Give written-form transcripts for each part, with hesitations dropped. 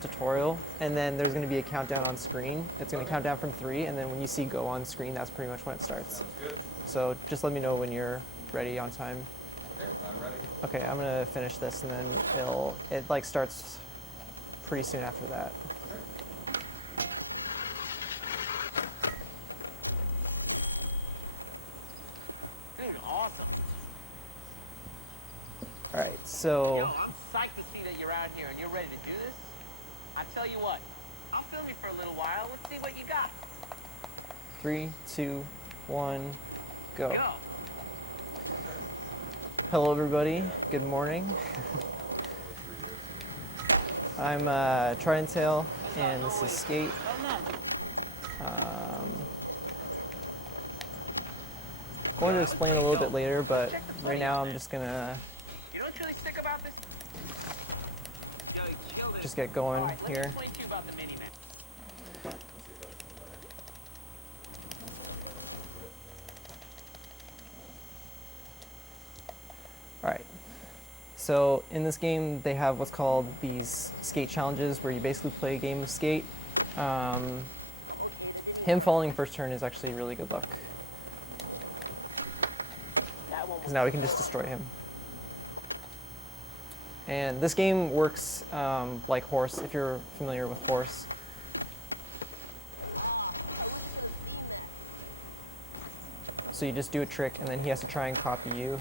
tutorial, and then there's going to be a countdown on screen. It's going to count down from 3, and then when you see go on screen, that's pretty much when it starts. So just let me know when you're ready on time. Okay, I'm ready. Okay, I'm going to finish this, and then it like starts pretty soon after that. Dude, awesome. All right, so. Yo, I'm psyched to see that you're out here and you're ready to do this. I tell you what, I'll film you for a little while. Let's see what you got. 3, 2, 1, go. Go. Hello, everybody. Good morning. I'm Tridenttail, and this is Skate. Going to explain a little bit later, but right now I'm just gonna You don't really sick about this? just get going Alright, let me here. explain to you about the mini-man. Alright, so in this game they have what's called these skate challenges where you basically play a game of skate. Him falling first turn is actually really good luck, because now we can just destroy him. And this game works like Horse, if you're familiar with Horse. So you just do a trick and then he has to try and copy you.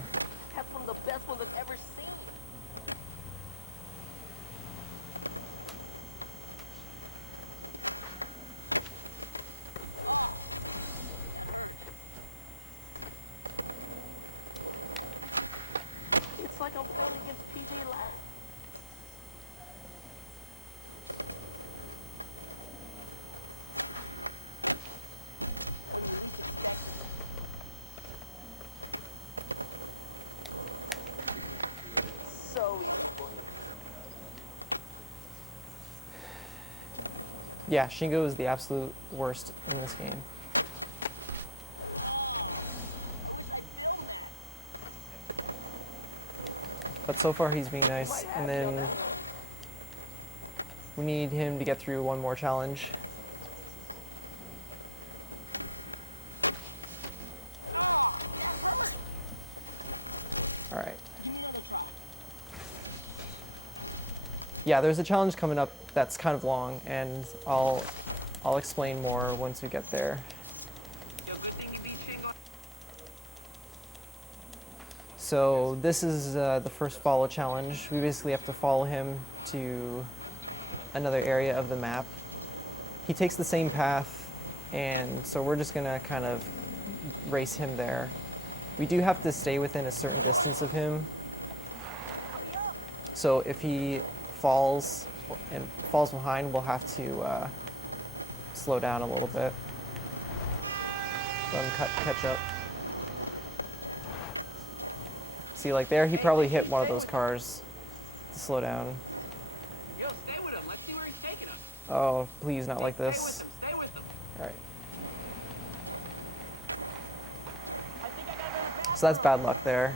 Kept from the best ones I've ever seen. It's like I'm playing against PJ Last. So easy for you. Yeah, Shingo is the absolute worst in this game. But so far he's being nice, and then we need him to get through one more challenge. Alright. Yeah, there's a challenge coming up that's kind of long, and I'll explain more once we get there. So this is the first follow challenge. We basically have to follow him to another area of the map. He takes the same path, and so we're just gonna kind of race him there. We do have to stay within a certain distance of him. So if he falls behind, we'll have to slow down a little bit. Let him catch up. See, like there, he probably hit one of those cars to slow down. Yo, stay with him. Let's see where he's taking us. Oh, please, not like this. Stay with him. All right. I think I got another pass. So that's bad luck there.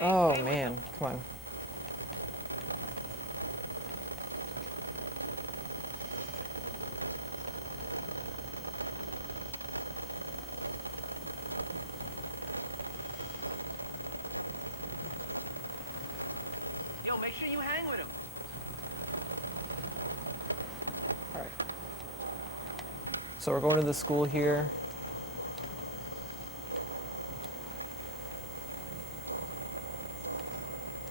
Oh man, come on. Yo, make sure you hang with him. All right. So we're going to the school here.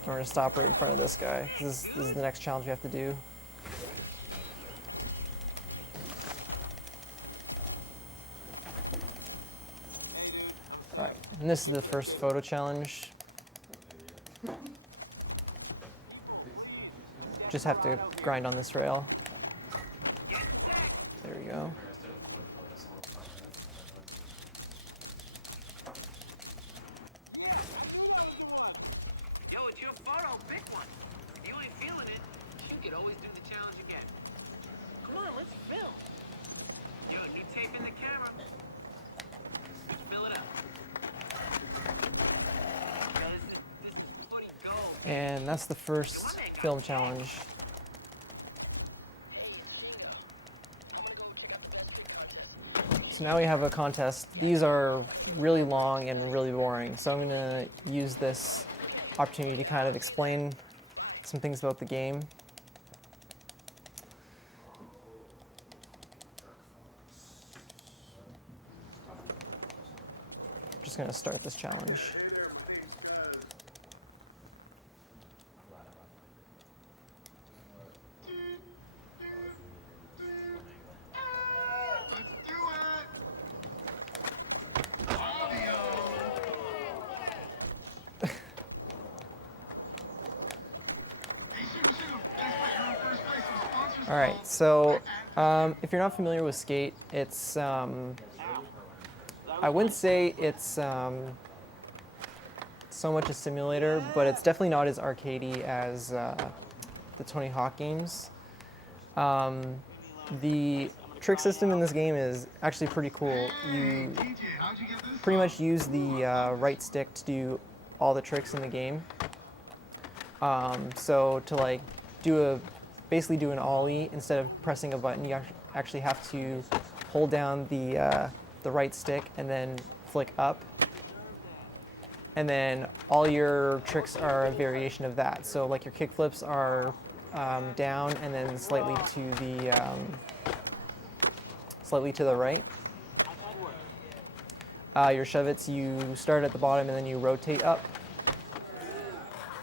We're gonna stop right in front of this guy. This is the next challenge we have to do. All right, and this is the first photo challenge. Just have to grind on this rail. There we go. Yo, it's your photo. Pick one. If you ain't feeling it, you could always do the challenge again. Come on, let's film. Yo, you taping the camera? And that's the first film challenge. So now we have a contest. These are really long and really boring, so I'm going to use this opportunity to kind of explain some things about the game. I'm just going to start this challenge. All right, so if you're not familiar with skate, it's, I wouldn't say it's so much a simulator, but it's definitely not as arcadey as the Tony Hawk games. The trick system in this game is actually pretty cool. You pretty much use the right stick to do all the tricks in the game. So to like basically do an ollie, instead of pressing a button, you actually have to hold down the right stick and then flick up. And then all your tricks are a variation of that. So like your kick flips are down and then slightly to the right. Your shove-its, you start at the bottom and then you rotate up.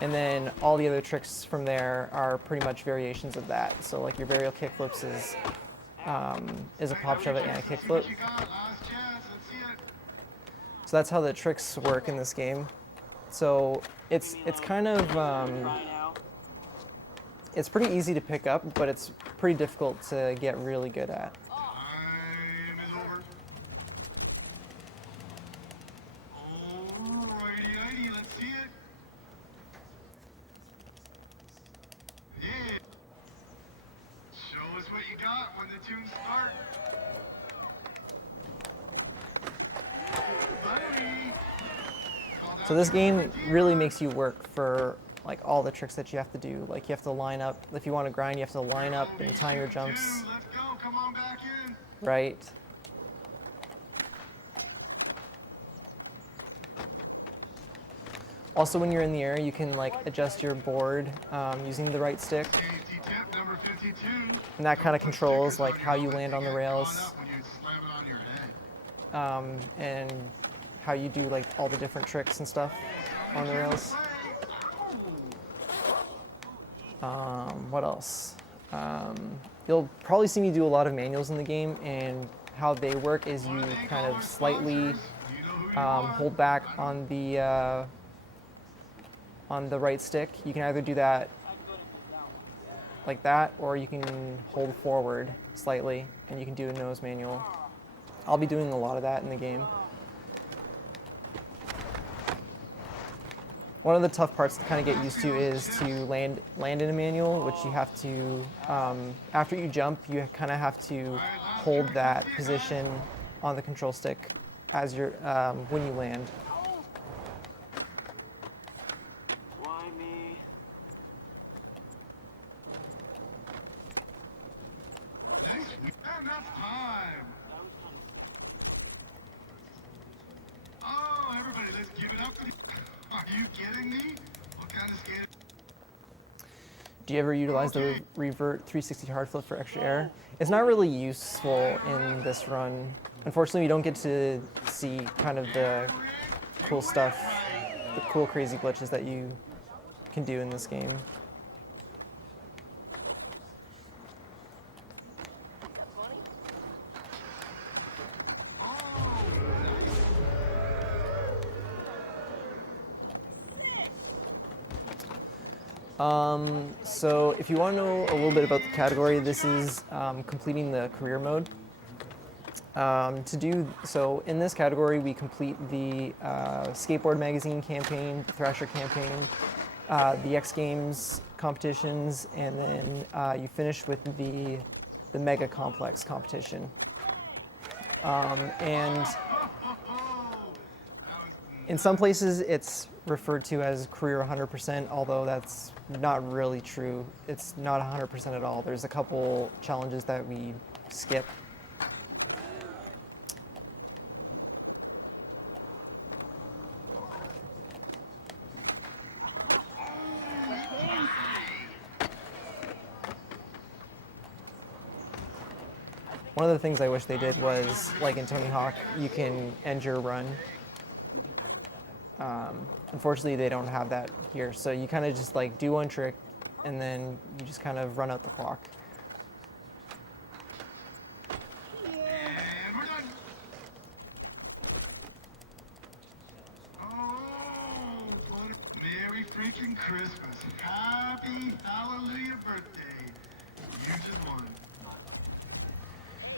And then all the other tricks from there are pretty much variations of that. So like your varial kick flips is a pop shove it and a kick flip. So that's how the tricks work in this game. So it's kind of it's pretty easy to pick up, but it's pretty difficult to get really good at. So this game really makes you work for like all the tricks that you have to do. Like you have to line up, if you want to grind, you have to line up and time your jumps. Right. Also, when you're in the air, you can like adjust your board using the right stick. And that kind of controls like how you land on the rails. And how you do like all the different tricks and stuff on the rails. What else? You'll probably see me do a lot of manuals in the game, and how they work is you kind of slightly hold back on the right stick. You can either do that like that, or you can hold forward slightly, and you can do a nose manual. I'll be doing a lot of that in the game. One of the tough parts to kind of get used to is to land in a manual, which you have to, after you jump, you kind of have to hold that position on the control stick as you're, when you land. Why me? Nice. Enough time. Oh, everybody, let's give it up for the... Are you kidding me? What kind of skate? Do you ever utilize the revert 360 hard flip for extra air? It's not really useful in this run. Unfortunately, we don't get to see kind of the cool stuff, the cool crazy glitches that you can do in this game. So if you want to know a little bit about the category, this is completing the career mode. To do so, in this category, we complete the Skateboard Magazine campaign, the Thrasher campaign, the X Games competitions, and then you finish with the Mega Complex competition. And In some places, it's referred to as career 100%, although that's not really true. It's not 100% at all. There's a couple challenges that we skip. One of the things I wish they did was, like in Tony Hawk, you can end your run. Unfortunately, they don't have that here, so you kind of just like do one trick, and then you just kind of run out the clock. And we're done. Oh, what a Merry freaking Christmas. Happy hallelujah birthday. You just won.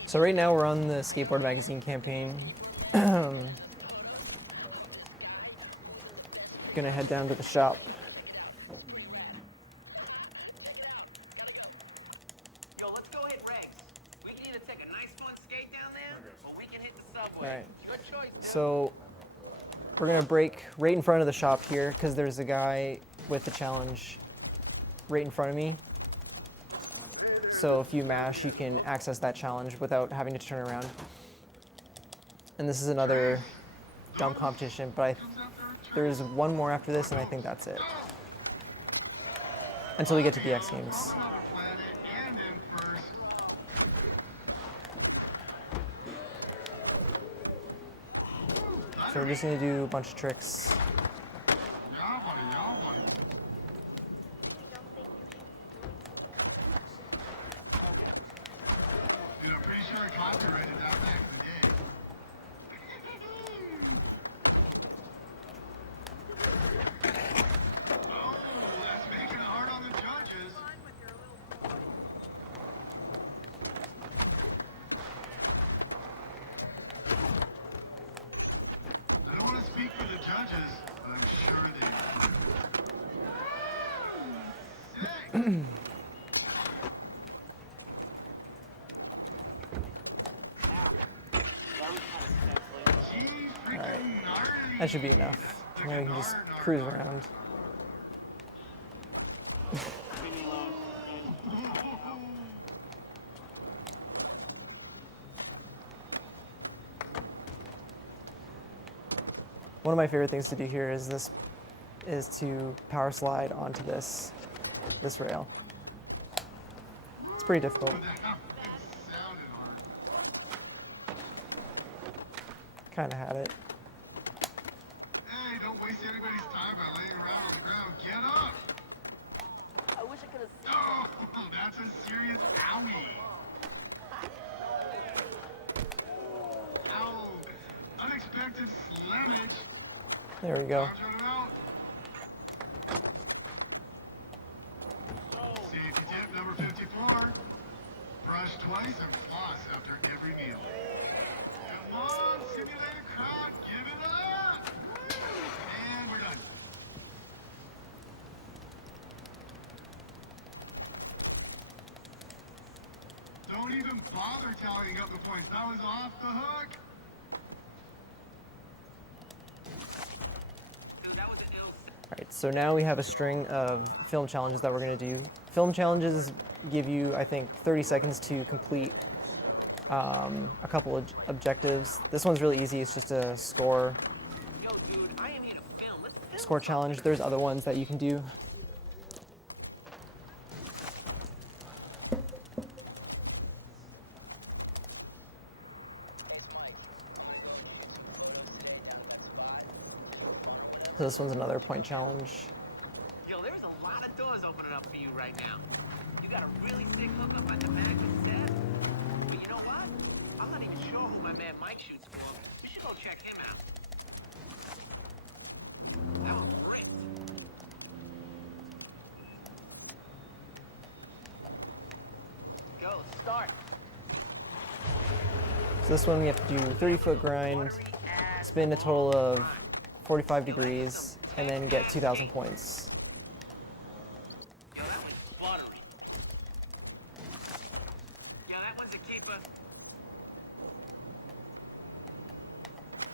So right now we're on the Skateboard Magazine campaign. Gonna head down to the shop. Yo, let's go hit Regs. We can either take a nice fun skate down there, or we can hit the subway. All right. Good choice, dude. So we're gonna break right in front of the shop here because there's a guy with the challenge right in front of me. So if you mash, you can access that challenge without having to turn around. And this is another dumb competition, but there's one more after this, and I think that's it. Until we get to the X Games. So we're just gonna do a bunch of tricks. Dude, I'm pretty sure I copyrighted that back in the day. Oh, that's making it hard on the judges. I don't want to speak for the judges, but I'm sure they are. Sick. Gee, freaking Alright. gnarly. That should be enough. Now we can just cruise around. One of my favorite things to do here is to power slide onto this rail. It's pretty difficult. That sounded hard. Kind of had it. Hey, don't waste anybody's time by laying around on the ground. Get up! I wish I could have seen Oh, that's a serious owie. Ow! Unexpected slammage. There we go. Arms running out. Safety tip number 54. Brush twice and floss after every meal. Come on, simulated crowd, give it up! And we're done. Don't even bother tallying up the points. That was off the hook. Dude, that was an ill Alright, so now we have a string of film challenges that we're going to do. Film challenges give you, I think, 30 seconds to complete a couple of objectives. This one's really easy. It's just a score Yo, dude, I am here to film. Let's film. score challenge. There's other ones that you can do. So this one's another point challenge. Yo, there's a lot of doors opening up for you right now. You got a really sick hookup at the magic set. But you know what? I'm not even sure who my man Mike shoots for. You should go check him out. That was great. Go, start. So this one we have to do 30-foot grind, spin a total of 45 degrees, and then get 2,000 points. Yo, that one's buttery. Yo, that one's a keeper.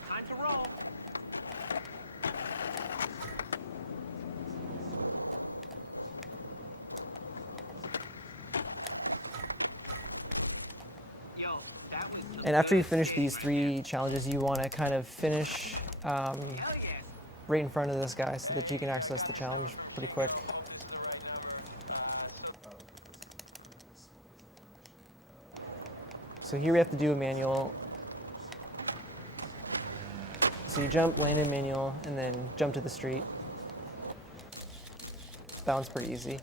Time to roll. And after you finish these 3 challenges, you want to kind of finish right in front of this guy so that you can access the challenge pretty quick. So here we have to do a manual. So you jump, land in manual, and then jump to the street. That one's pretty easy.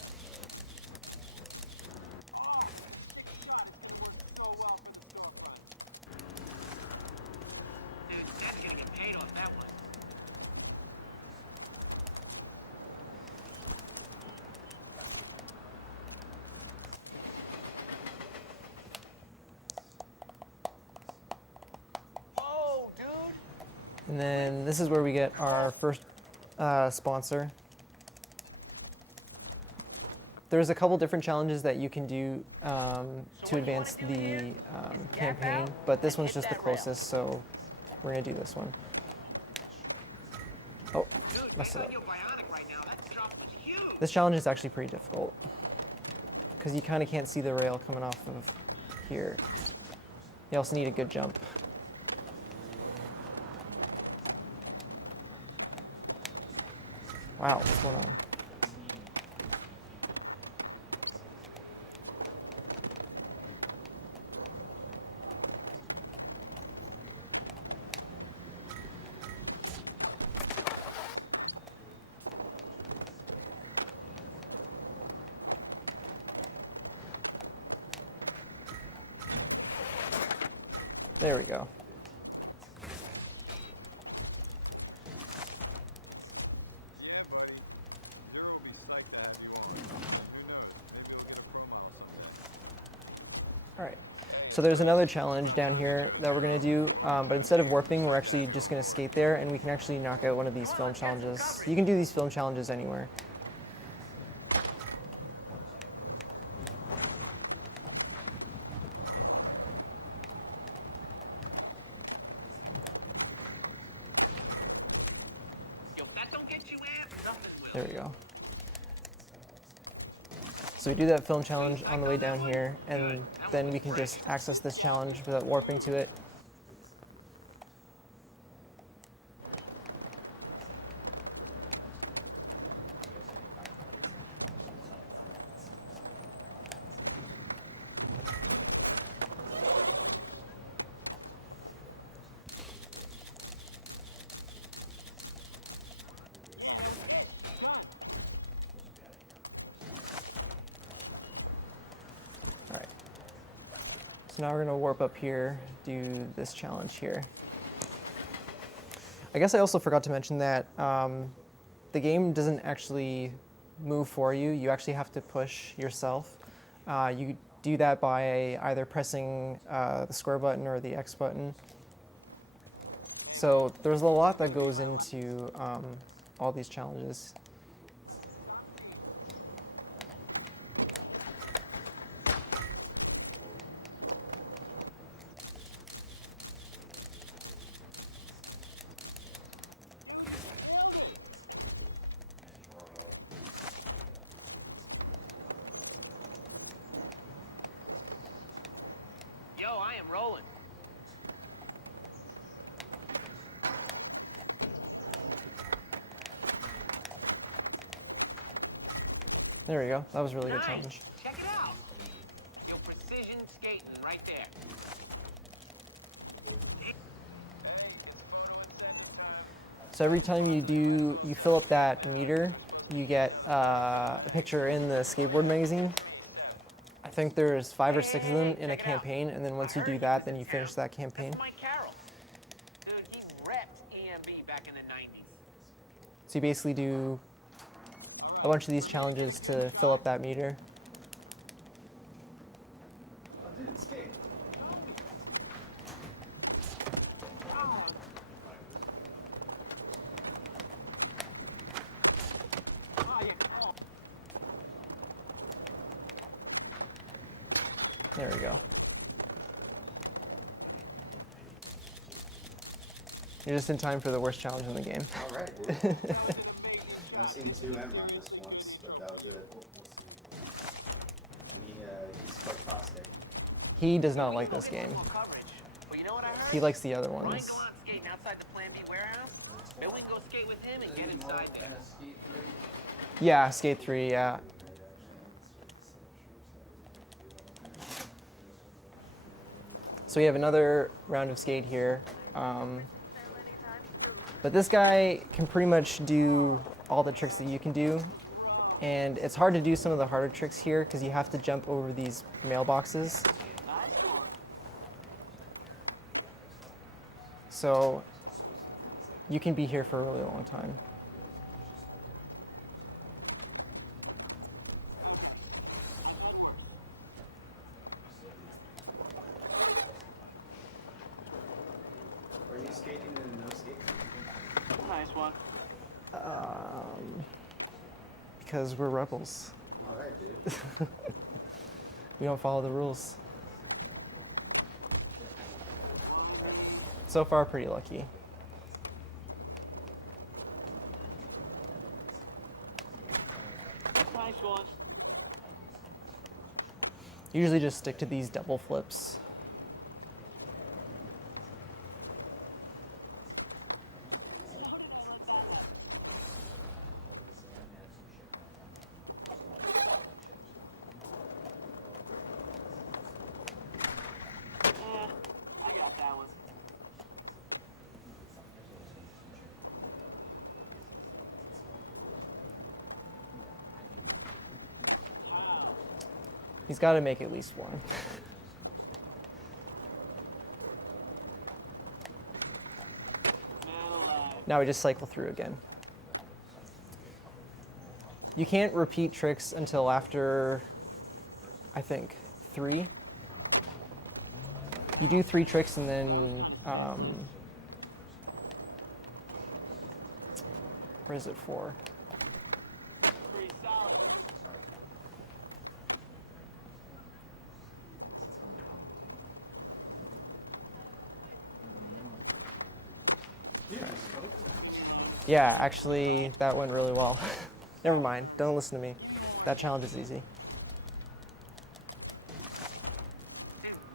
And then this is where we get our first sponsor. There's a couple different challenges that you can do to advance the campaign, but this one's just the closest, so we're gonna do this one. Oh, messed it up. This challenge is actually pretty difficult because you kind of can't see the rail coming off of here. You also need a good jump. Wow, what's going on? There we go. All right, so there's another challenge down here that we're gonna do, but instead of warping, we're actually just gonna skate there, and we can actually knock out one of these film challenges. You can do these film challenges anywhere. There we go. So we do that film challenge on the way down here, and then we can just access this challenge without warping to it. So now we're gonna warp up here, do this challenge here. I guess I also forgot to mention that the game doesn't actually move for you. You actually have to push yourself. You do that by either pressing the square button or the X button. So there's a lot that goes into all these challenges. Rolling. There we go. That was a really good Nice. challenge. Check it out. Your precision skating right there. So every time you fill up that meter, you get a picture in the skateboard magazine. I think there's 5 or 6 of them in a campaign, and then once you do that, then you finish that campaign. That's Mike Carroll. Dude, he repped EMB back in the 90s. So you basically do a bunch of these challenges to fill up that meter. There we go. You're just in time for the worst challenge in the game. All right, dude. I've seen 2M run just once, but that was it. And he's quite caustic. He does not like this game. He likes the other Ryan ones. go out skating outside the Plan B warehouse? Maybe we can go skate with him and get inside there. Yeah, skate 3, yeah. So we have another round of skate here. But this guy can pretty much do all the tricks that you can do. And it's hard to do some of the harder tricks here because you have to jump over these mailboxes. So you can be here for a really long time. Are you skating in a no skate competition? Nice one. Because we're rebels. Alright, dude. We don't follow the rules. So far, pretty lucky. Nice one. Usually just stick to these double flips. I got that one. He's got to make at least one. Man alive. Now we just cycle through again. You can't repeat tricks until after, I think, 3. You do 3 tricks and then, where is it 4? Pretty solid. Yeah, actually, that went really well. Never mind, don't listen to me. That challenge is easy.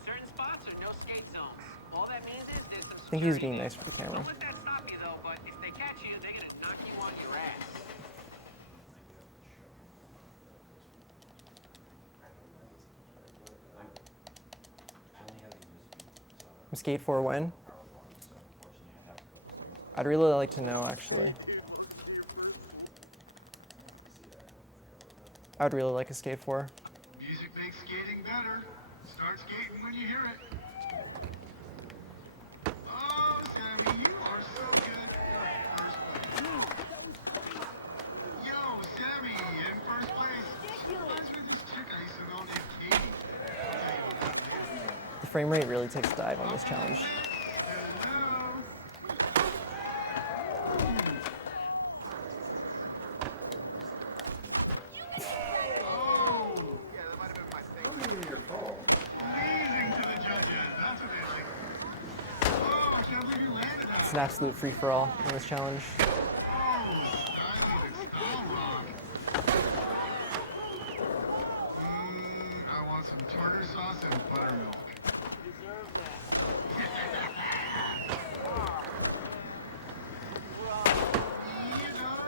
Certain spots are no skate zones. All that means is there's some I think he's security being there. nice for the camera. Don't let that stop you though, but if they catch you, they're gonna knock you on your ass. Skate 4 when? I'd really like to know, actually. I'd really like a skate 4. Music makes skating better. Start skating when you hear it. Oh, Sammy, you are so good. First place. Yo, Sammy, in first place. Reminds me of this chick I used to know named Katie. I'll tell you about that later. The frame rate really takes a dive on this challenge. Hello. Oh, Yeah, that might have been my thing. That wasn't even your fault. pleasing to the judges. That's what they like. Oh, I can't believe you landed that. It's an absolute free-for-all in this challenge. Oh, styling and style rock. I want some tartar sauce and buttermilk. Deserve that. You know it?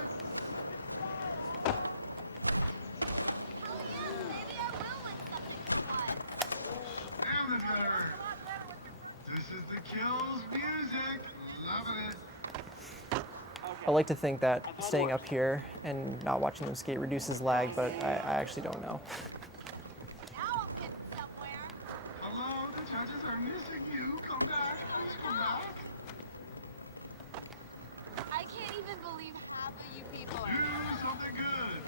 Damn, this gotta hurt. This is the Kills music. Loving it. I like to think that staying up here and not watching them skate reduces lag, but I actually don't know. Hello, the judges are missing you. Come back. Please come back. I can't even believe half of you people are. Do something good.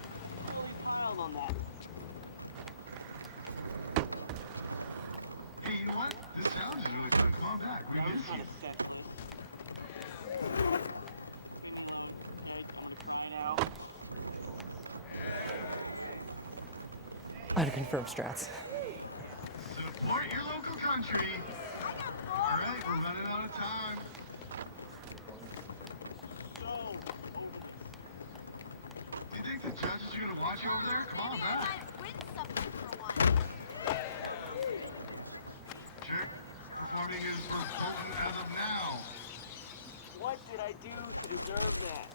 Wild on that. Hey, you know what? This challenge is really fun. Come on back. We I was miss trying you. to set. I know. Unconfirmed strats. Support your local country. All right, we're running out of time. Do you think the judges are gonna watch you over there? Come on back. Win something for one. Jerk, perform voting is for Fulton as of now. What did I do to deserve that?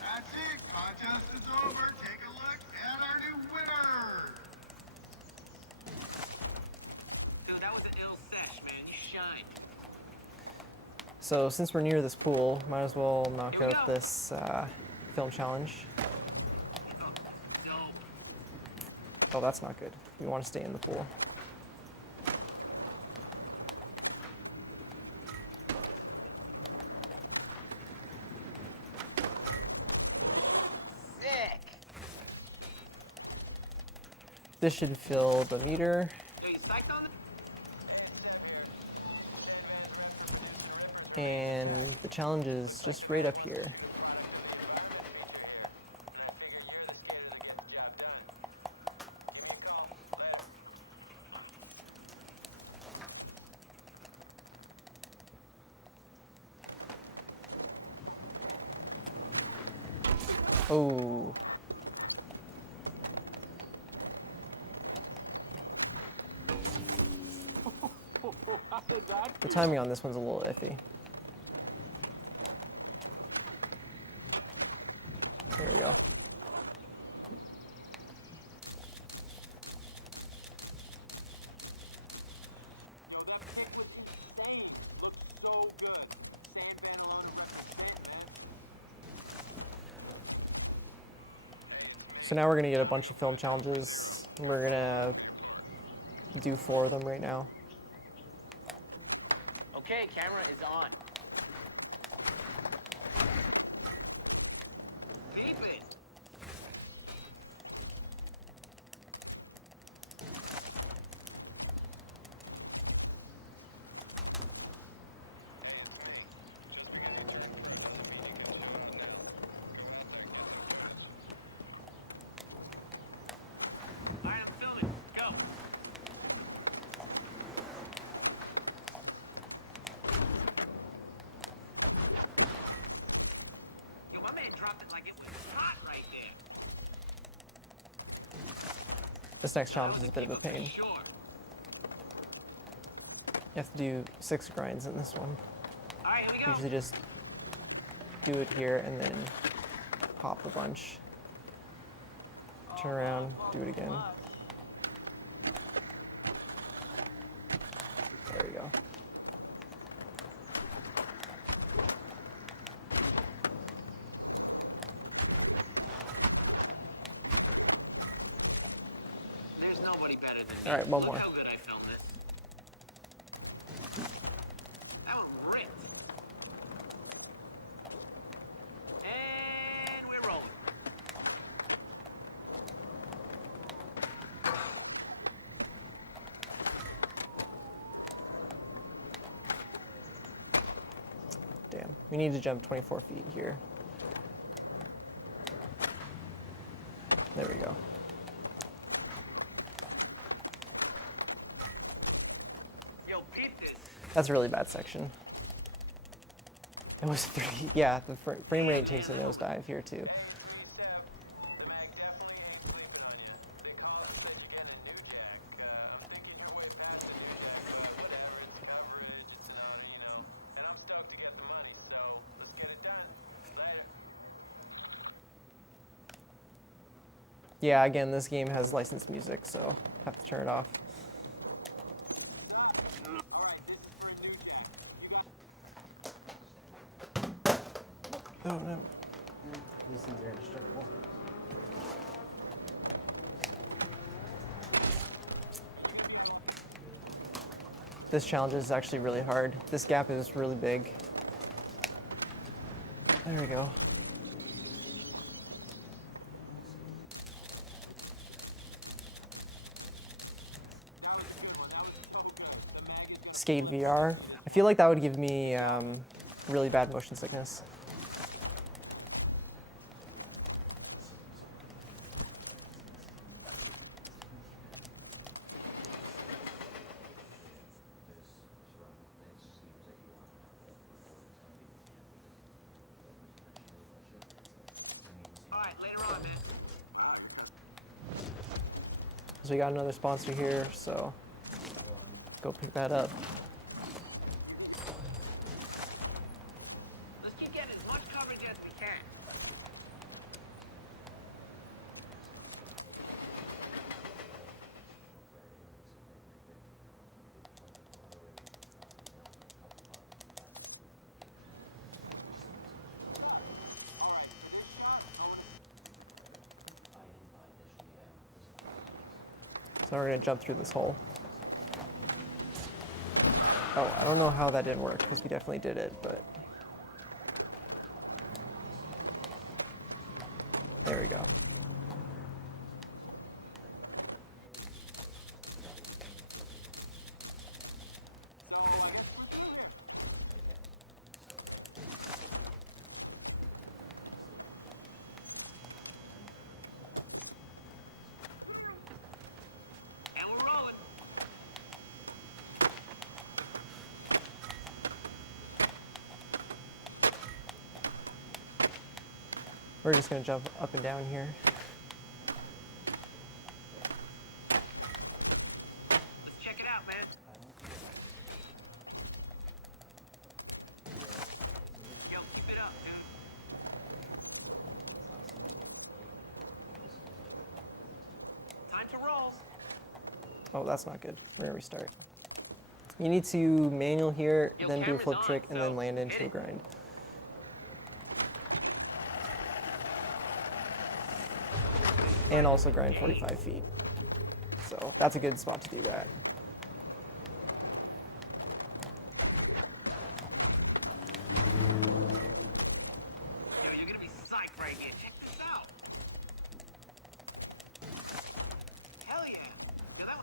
That's it. Contest is over. Take a look at our new winner. Dude, that was an ill sesh, man. You shined. So since we're near this pool, might as well knock Here we out go. this film challenge. Oh, dope. Oh, that's not good. We want to stay in the pool. Sick. This should fill the meter. Yo, you psyched on it? And the challenge is just right up here. Oh. How did that The timing on this one's a little iffy. There we go. So now we're gonna get a bunch of film challenges. We're gonna do 4 of them right now. Okay, camera is on. Keep it. All right, I'm filming. Go. Yo, my man dropped it like it was hot right there. This next challenge is a bit of a pain. Sure. You have to do 6 grinds in this one. All right, here we go. Usually just do it here and then hop a bunch. Turn around, do it again. There we go. There's nobody better than me. All right, one Look more. how good I filmed this. That one ripped. And we're rolling. Damn. We need to jump 24 feet here. There we go. Yo, peep this. That's a really bad section. It was 3. Yeah, the frame rate takes a nosedive here too. Yeah, again, this game has licensed music, so have to turn it off. Oh no. These things are indestructible. This challenge is actually really hard. This gap is really big. There we go. Skate VR. I feel like that would give me really bad motion sickness. All right, later on, man. So we got another sponsor here, so go pick that up. Let's keep getting as much coverage as we can. So we're gonna jump through this hole. Oh, I don't know how that didn't work, because we definitely did it, but... There we go. And we're rolling. We're just gonna jump up and down here. Let's check it out, man. Yo, keep it up, dude. Time to roll. Oh, that's not good. We're gonna restart. You need to manual here, Yo, then do a camera's flip on, trick, and so then land hit into a it. grind. And also grind 45 feet. So that's a good spot to do that. Yo, you're gonna be psyched right here. Check this out. Hell yeah. Yo, that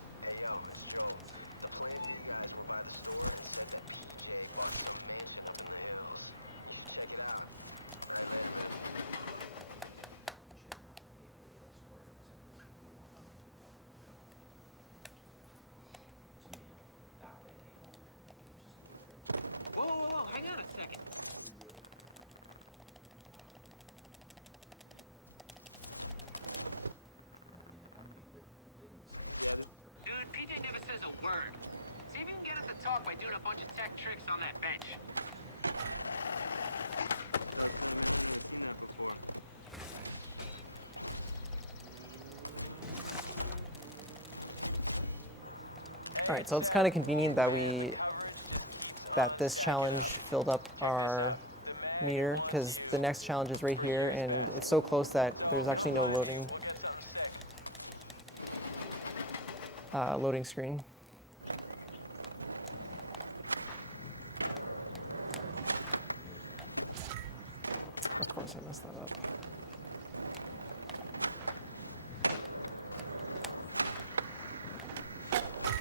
Whoa, hang on a second. Dude, PJ never says a word. See if you can get him to talk by doing a bunch of tech tricks on that bench. All right, so it's kind of convenient that this challenge filled up our meter, because the next challenge is right here, and it's so close that there's actually no loading screen. Of course, I messed that up.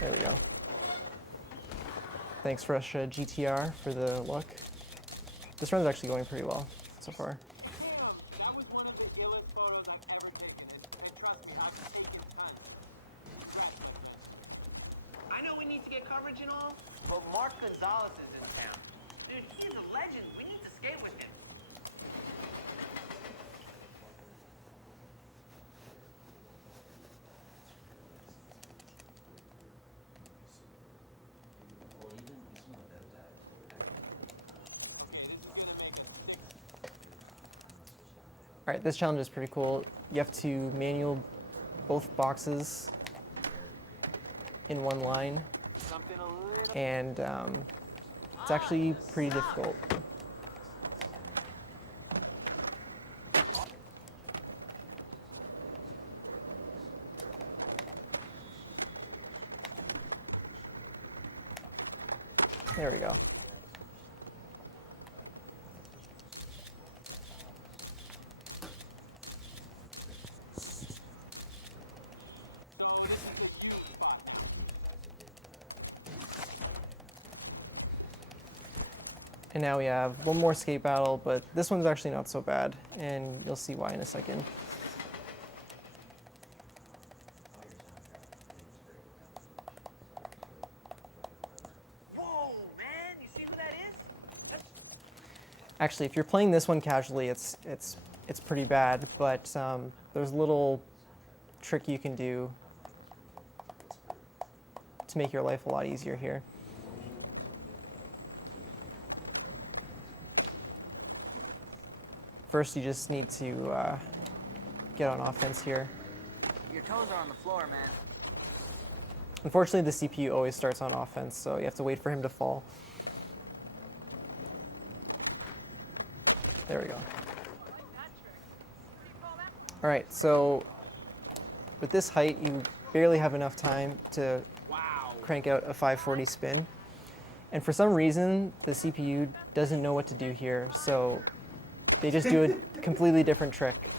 There we go. Thanks, Fresh GTR, for the luck. This run's actually going pretty well so far. I know we need to get coverage and all, but Mark Gonzalez is in town. Dude, he's a legend. We need to skate with him. All right, this challenge is pretty cool. You have to manual both boxes in one line, Something a little. and it's actually pretty difficult. There we go. And now we have one more skate battle, but this one's actually not so bad, and you'll see why in a second. Whoa, man, you see who that is? That's Actually, if you're playing this one casually, it's pretty bad, but there's a little trick you can do to to make your life a lot easier here. First, you just need to get on offense here. Your toes are on the floor, man. Unfortunately, the CPU always starts on offense, so you have to wait for him to fall. There we go. All right, so with this height, you barely have enough time to crank out a 540 spin. And for some reason, the CPU doesn't know what to do here, so they just do a completely different trick.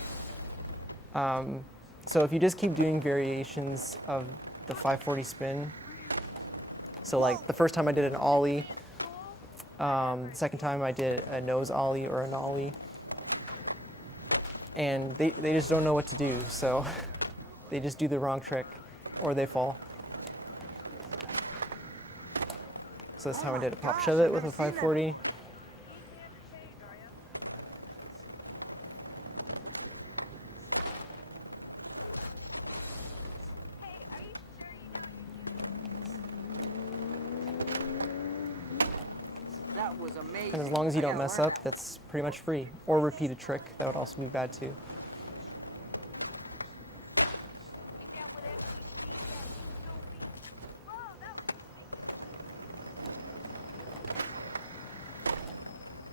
So if you just keep doing variations of the 540 spin, so like the first time I did an ollie, the second time I did a nose ollie or an ollie, and they just don't know what to do, so they just do the wrong trick or they fall. So this time I did a pop shove it with a 540. That was amazing. And as long as you don't mess up, that's pretty much free. Or repeat a trick, that would also be bad too.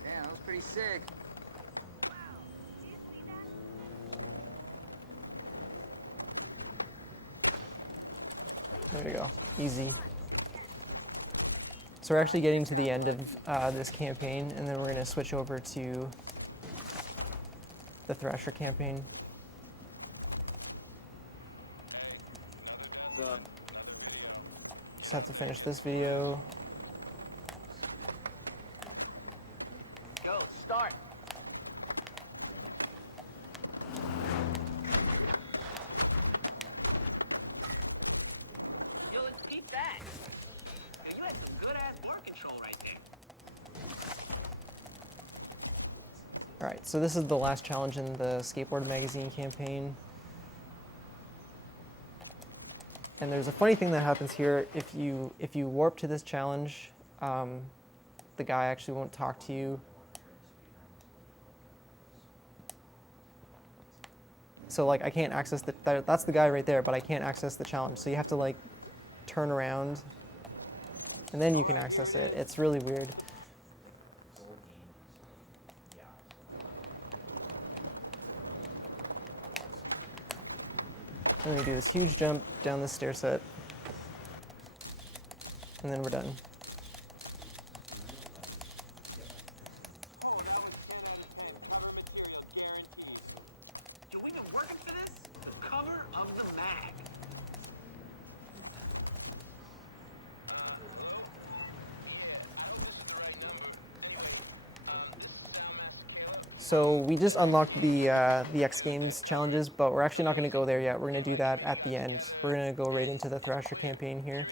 Damn, that was pretty sick. There you go, easy. So we're actually getting to the end of this campaign, and then we're going to switch over to the Thrasher campaign. Just have to finish this video. Go, start. Yo, let's peep that. Man, you had some good-ass bar control right there. Alright, so this is the last challenge in the Skateboard Magazine campaign. And there's a funny thing that happens here. If you warp to this challenge, the guy actually won't talk to you. So like I can't access that's the guy right there, but I can't access the challenge. So you have to like turn around and then you can access it. It's really weird. And then we do this huge jump down this stair set. And then we're done. Yo, we've been working for this? The cover of the mag. So we just unlocked the X Games challenges, but we're actually not going to go there yet. We're going to do that at the end. We're going to go right into the Thrasher campaign here.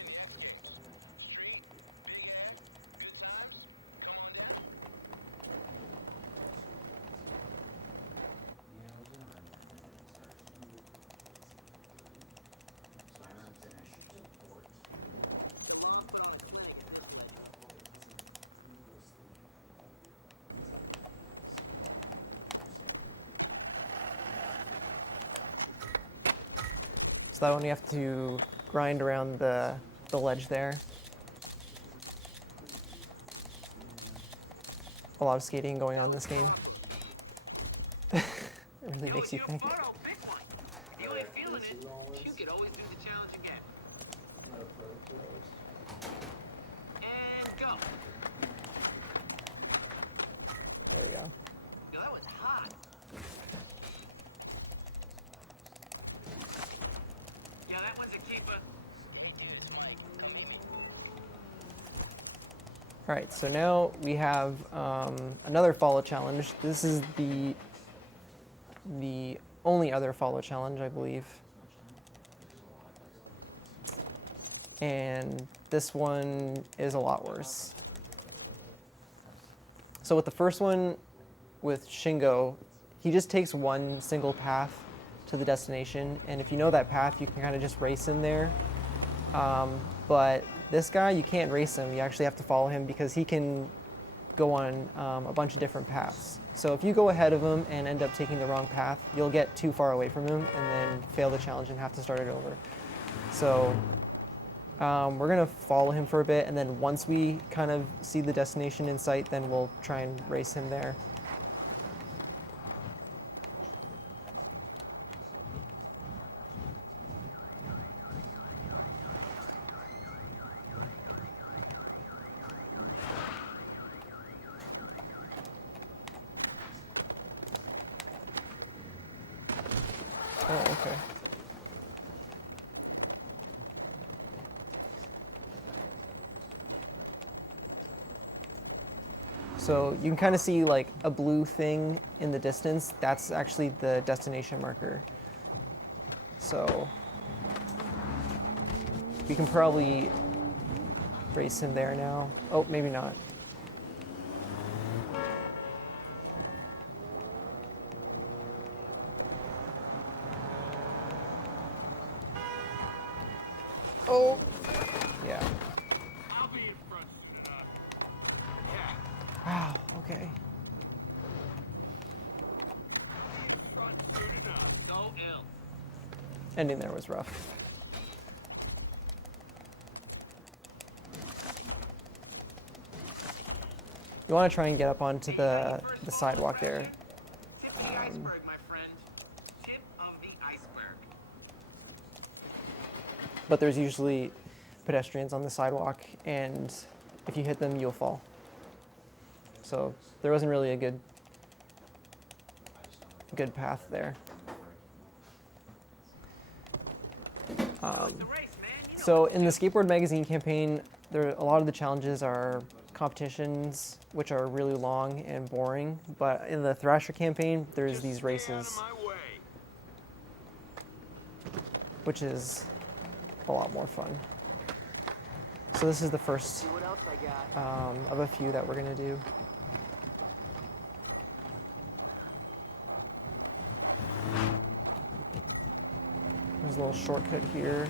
So that one you have to grind around the ledge there. A lot of skating going on in this game. It really makes you think. Photo, pick one. If you ain't feeling it, you could always do the challenge again. And go. There we go. Yo, that was hot. Yeah, that one's a keeper. All right, so now we have another follow challenge. This is the only other follow challenge, I believe. And this one is a lot worse. So with the first one, with Shingo, he just takes one single path to the destination, and if you know that path, you can kind of just race in there But this guy, you can't race him. You actually have to follow him because he can go on a bunch of different paths. So if you go ahead of him and end up taking the wrong path, you'll get too far away from him and then fail the challenge and have to start it over. So we're gonna follow him for a bit, and then once we kind of see the destination in sight, then we'll try and race him there. Oh, okay. So you can kind of see like a blue thing in the distance. That's actually the destination marker. So we can probably race him there now. Oh, maybe not. Oh, yeah. I'll be in front. Yeah, Wow, okay. front soon enough. So ill. Ending there was rough. You want to try and get up onto the sidewalk there. Tip of the iceberg, my friend. Tip of the iceberg. But there's usually pedestrians on the sidewalk, and if you hit them, you'll fall. So there wasn't really a good path there. It's the race, man. You know So in the Skateboard Magazine campaign, a lot of the challenges are competitions, which are really long and boring. But in the Thrasher campaign, there's these stay out of races, my way. which is a lot more fun. So this is the first See what else I got. of a few that we're gonna do. There's a little shortcut here.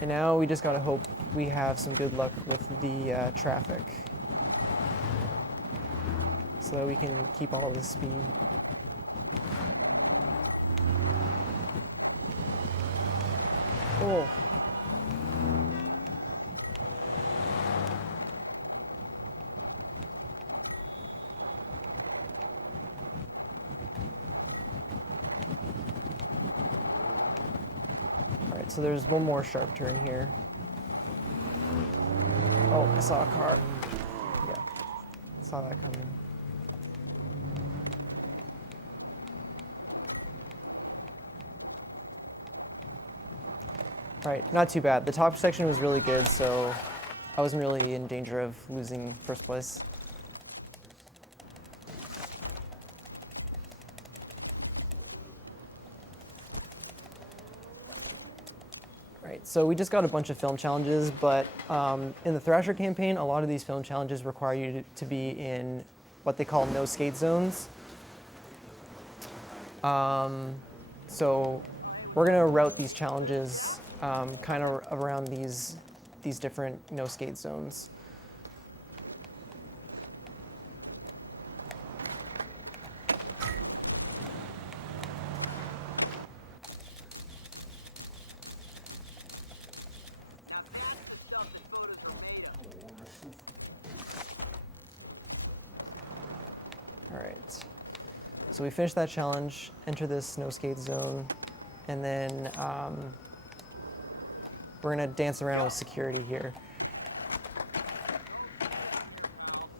And now we just gotta hope we have some good luck with the traffic, so that we can keep all of the speed. Oh. Alright, so there's one more sharp turn here. Oh, I saw a car. Yeah, saw that coming. Alright, not too bad. The top section was really good, so I wasn't really in danger of losing first place. Right, so we just got a bunch of film challenges, but in the Thrasher campaign, a lot of these film challenges require you to be in what they call no skate zones. So we're gonna route these challenges kind of around these different no skate zones. All right, so we finished that challenge, enter this no skate zone, and then we're gonna dance around with security here.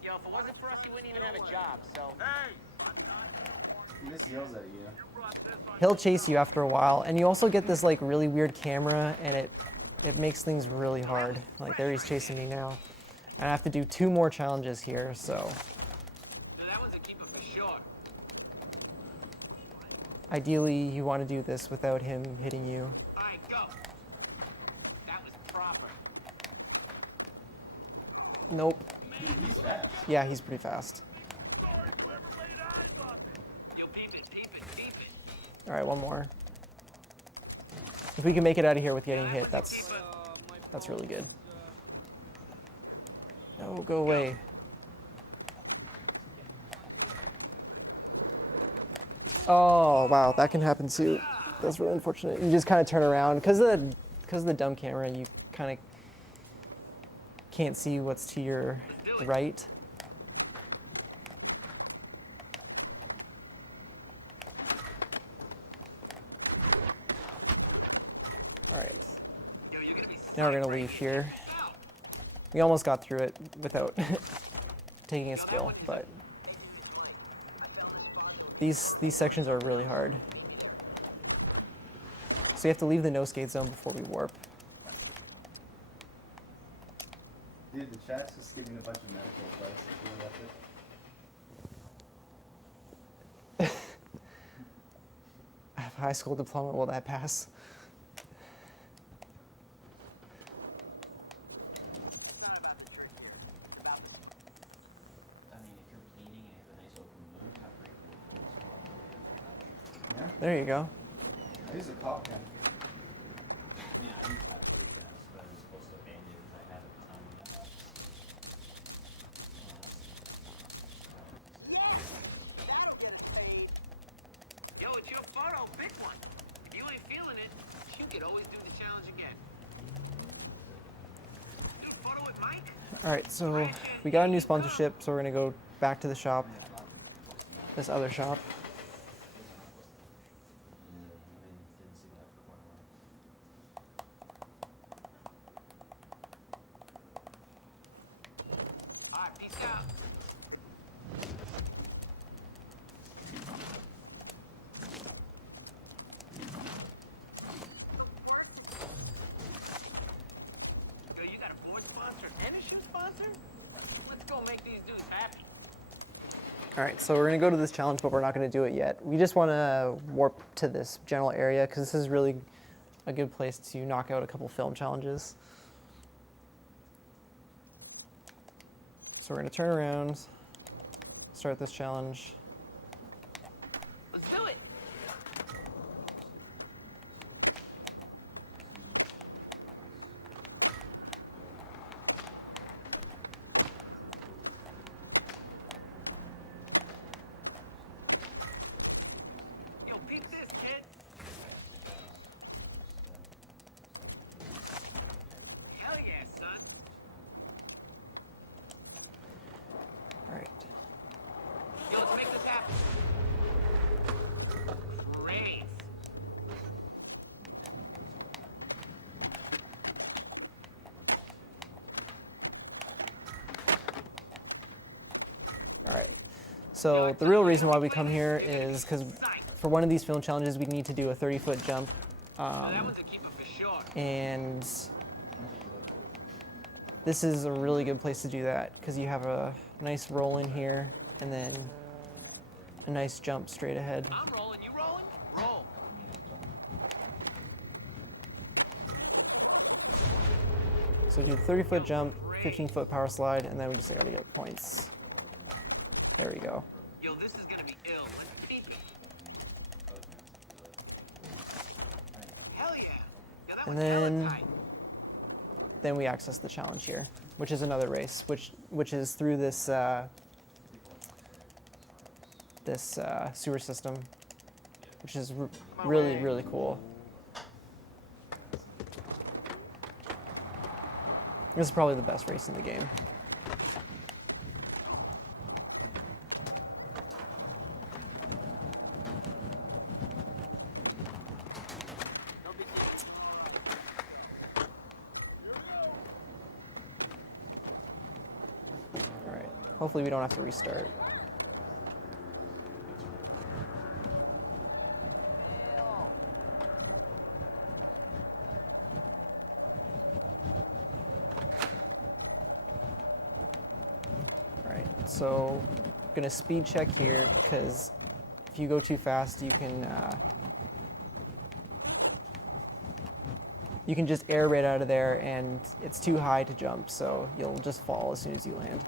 Yo, if it wasn't for us, you wouldn't even have a job, so. Hey! He just yells at you. He'll chase you after a while, and you also get this like really weird camera, and it makes things really hard. Like there he's chasing me now, and I have to do 2 more challenges here, so So that one's a keeper for sure. ideally you want to do this without him hitting you. Fine, go. That was proper. Nope. He's fast. Yeah, he's pretty fast. Sorry, whoever laid eyes on me. You peep it, peep it, peep it. All right, one more. If we can make it out of here with getting hit, that's really good. No, go away. Oh wow, that can happen too. That's really unfortunate. You just kind of turn around because of the dumb camera. You kind of can't see what's to your right. All right. Now we're gonna leave here. We almost got through it without taking a spill, but these sections are really hard. So you have to leave the no-skate zone before we warp. Dude, the chat's just giving a bunch of medical advice. It's really I have a high school diploma. Will that pass? There you go. I use a cop gun. Yo, it's your photo. Pick one. If you ain't feeling it, you could always do the challenge again. Do a photo with Mike? All right, so we got a new sponsorship, so we're gonna go back to the shop, this other shop. Alright, peace out. Yo, you got a board sponsor and a shoe sponsor? Let's go make these dudes happy. All right, so we're gonna go to this challenge, but we're not gonna do it yet. We just wanna warp to this general area because this is really a good place to knock out a couple film challenges. So we're gonna turn around, start this challenge. Let's do it. Yo, peep this, kid. Hell yeah, son. All right. Yo, let's make this happen. Raise. All right. So the real reason why we come here is because for one of these film challenges, we need to do a 30-foot jump. That one's a keeper for sure. And this is a really good place to do that because you have a nice roll in here and then a nice jump straight ahead. I'm rolling, you rolling? Roll. So do the 30-foot jump, 15-foot power slide, and then we just gotta get points. There we go. Yo, this is gonna be ill. Let's peep it. Hell yeah. Yo, that And was hella then tight. we access the challenge here, which is another race, which is through this sewer system, which is really cool. This is probably the best race in the game. All right. Hopefully we don't have to restart. So I'm gonna speed check here because if you go too fast, you can just air right out of there and it's too high to jump, so you'll just fall as soon as you land.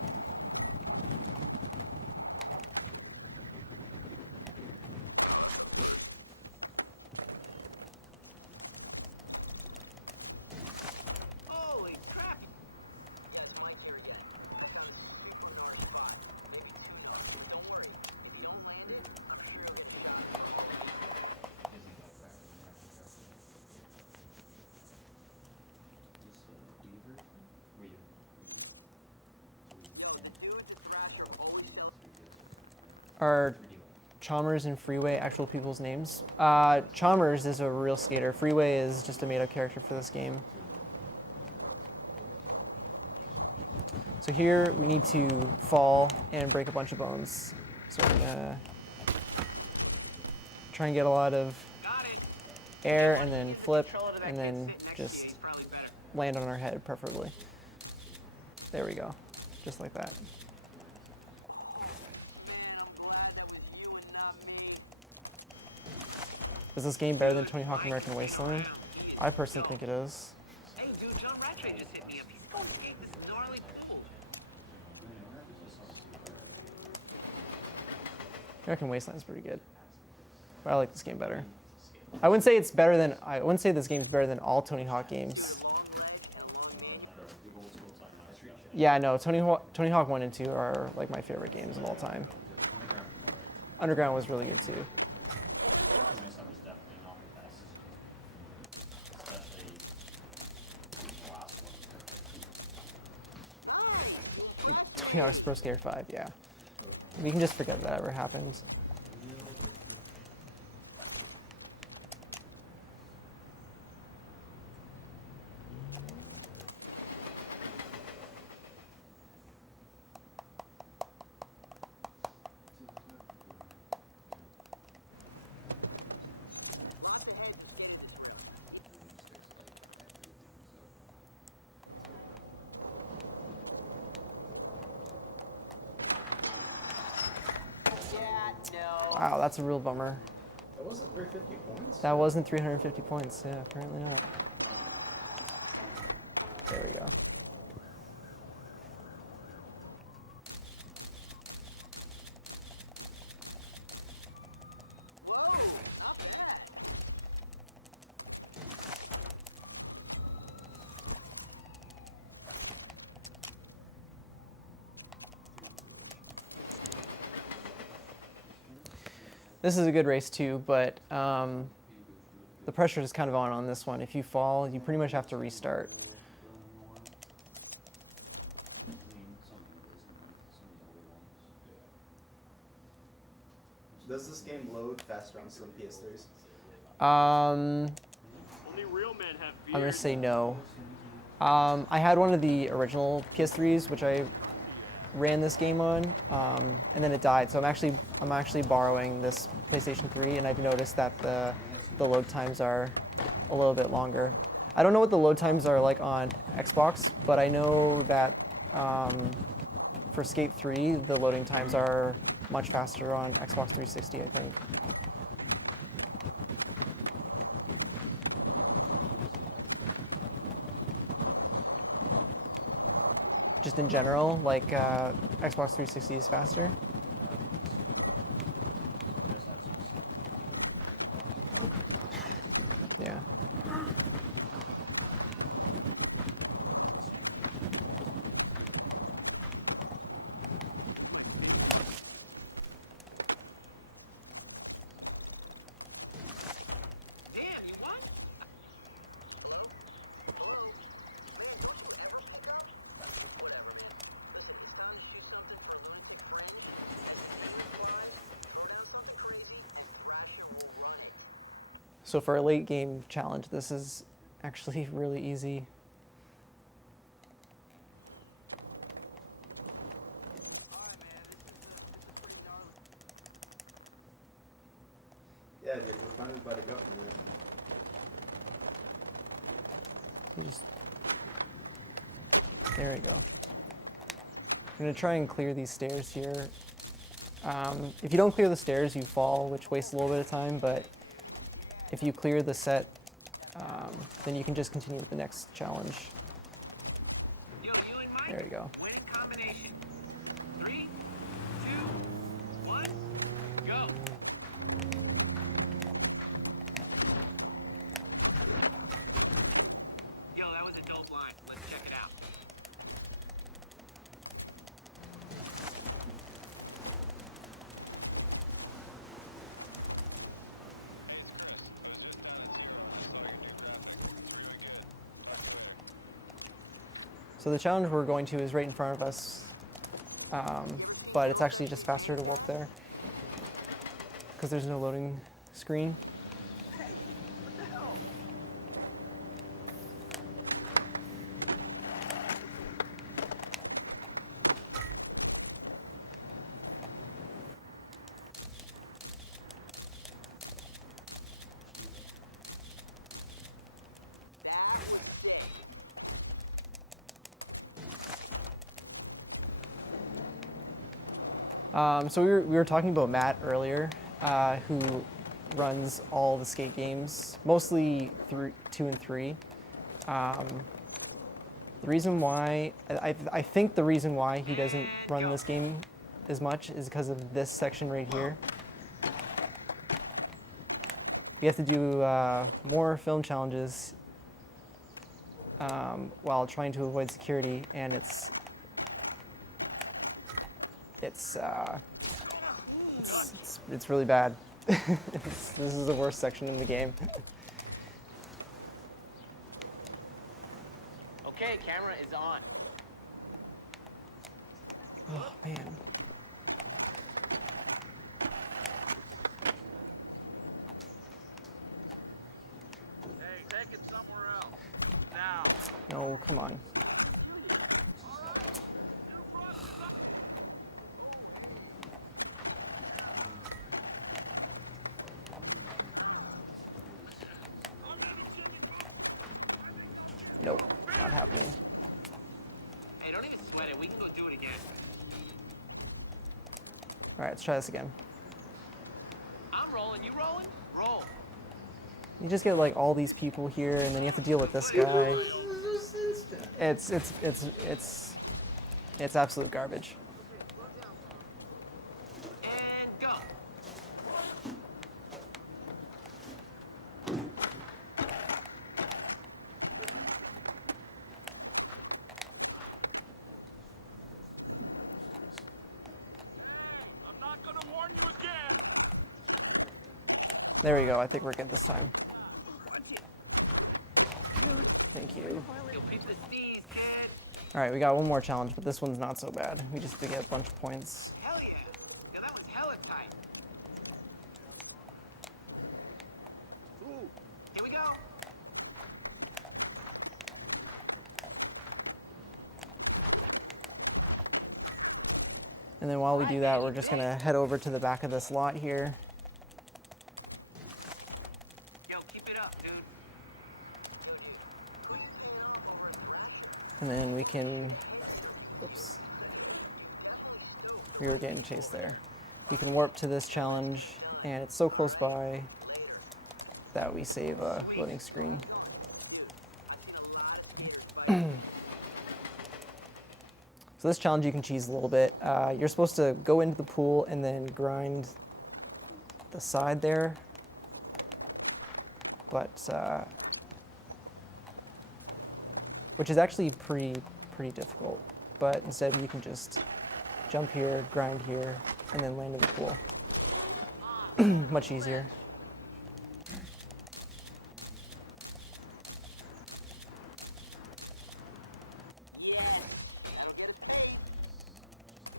Are Chalmers and Freeway actual people's names? Chalmers is a real skater. Freeway is just a made-up character for this game. So here we need to fall and break a bunch of bones. So we're gonna try and get a lot of Got it. air and then flip Controller to that and kid then sitting next to you, just he's probably better. land on our head, preferably. There we go. Just like that. Is this game better than Tony Hawk American Wasteland? I personally think it is. Hey, dude, John Rattray just hit me up. He's going to skate this gnarly pool. American Wasteland's pretty good. But I like this game better. I wouldn't say it's better than I wouldn't say this game's better than all Tony Hawk games. Yeah, no, Tony Hawk 1 and 2 are like my favorite games of all time. Underground was really good too. Tony Hawk's Pro Skater 5, yeah. We can just forget that ever happened. Wow, that's a real bummer. That wasn't 350 points? That wasn't 350 points. Yeah, apparently not. There we go. This is a good race too, but the pressure is kind of on this one. If you fall, you pretty much have to restart. Does this game load faster on some PS3s? Only real men have I'm gonna beards. say no. I had one of the original PS3s, which I ran this game on, and then it died. So I'm actually borrowing this PlayStation 3, and I've noticed that the load times are a little bit longer. I don't know what the load times are like on Xbox, but I know that for Skate 3, the loading times are much faster on Xbox 360, I think. Just in general, like Xbox 360 is faster. Yeah. Damn, you won? So for a late game challenge, this is actually really easy. Yeah, dude, we're funded by the government. You just, there we go. I'm gonna try and clear these stairs here. If you don't clear the stairs, you fall, which wastes a little bit of time, but if you clear the set, then you can just continue with the next challenge. Yo, you and Mike? There you go. Winning combination. 3, 2, 1, go. Yo, that was a dope line. Let's check it out. So the challenge we're going to is right in front of us, but it's actually just faster to walk there. because there's no loading screen. So we were talking about Matt earlier, who runs all the skate games, mostly 2 and 3. The reason why, I think the reason why he doesn't run this game as much is because of this section right here. We have to do more film challenges while trying to avoid security, and it's really bad. This is the worst section in the game. Okay, camera is on. Oh man. Hey, take it somewhere else. Now. No, come on. Nope, not happening. Hey, don't even sweat it. We can go do it again. All right, let's try this again. I'm rolling. You rolling? Roll. You just get like all these people here, and then you have to deal with this guy. It's absolute garbage. And go. I'm not gonna warn you again. There we go. I think we're good this time. Thank you. You'll peep the sneeze, kid. All right, we got one more challenge, but this one's not so bad. We just have to get a bunch of points. Hell yeah. Yeah, that was hella tight. Ooh. Here we go. And then while we do that, we're just gonna head over to the back of this lot here. Yo, keep it up, dude. And then we can, oops, we were getting chased there. We can warp to this challenge, and it's so close by that we save a loading screen. So this challenge you can cheese a little bit. You're supposed to go into the pool and then grind the side there, but which is actually pretty difficult. But instead you can just jump here, grind here, and then land in the pool. Much easier.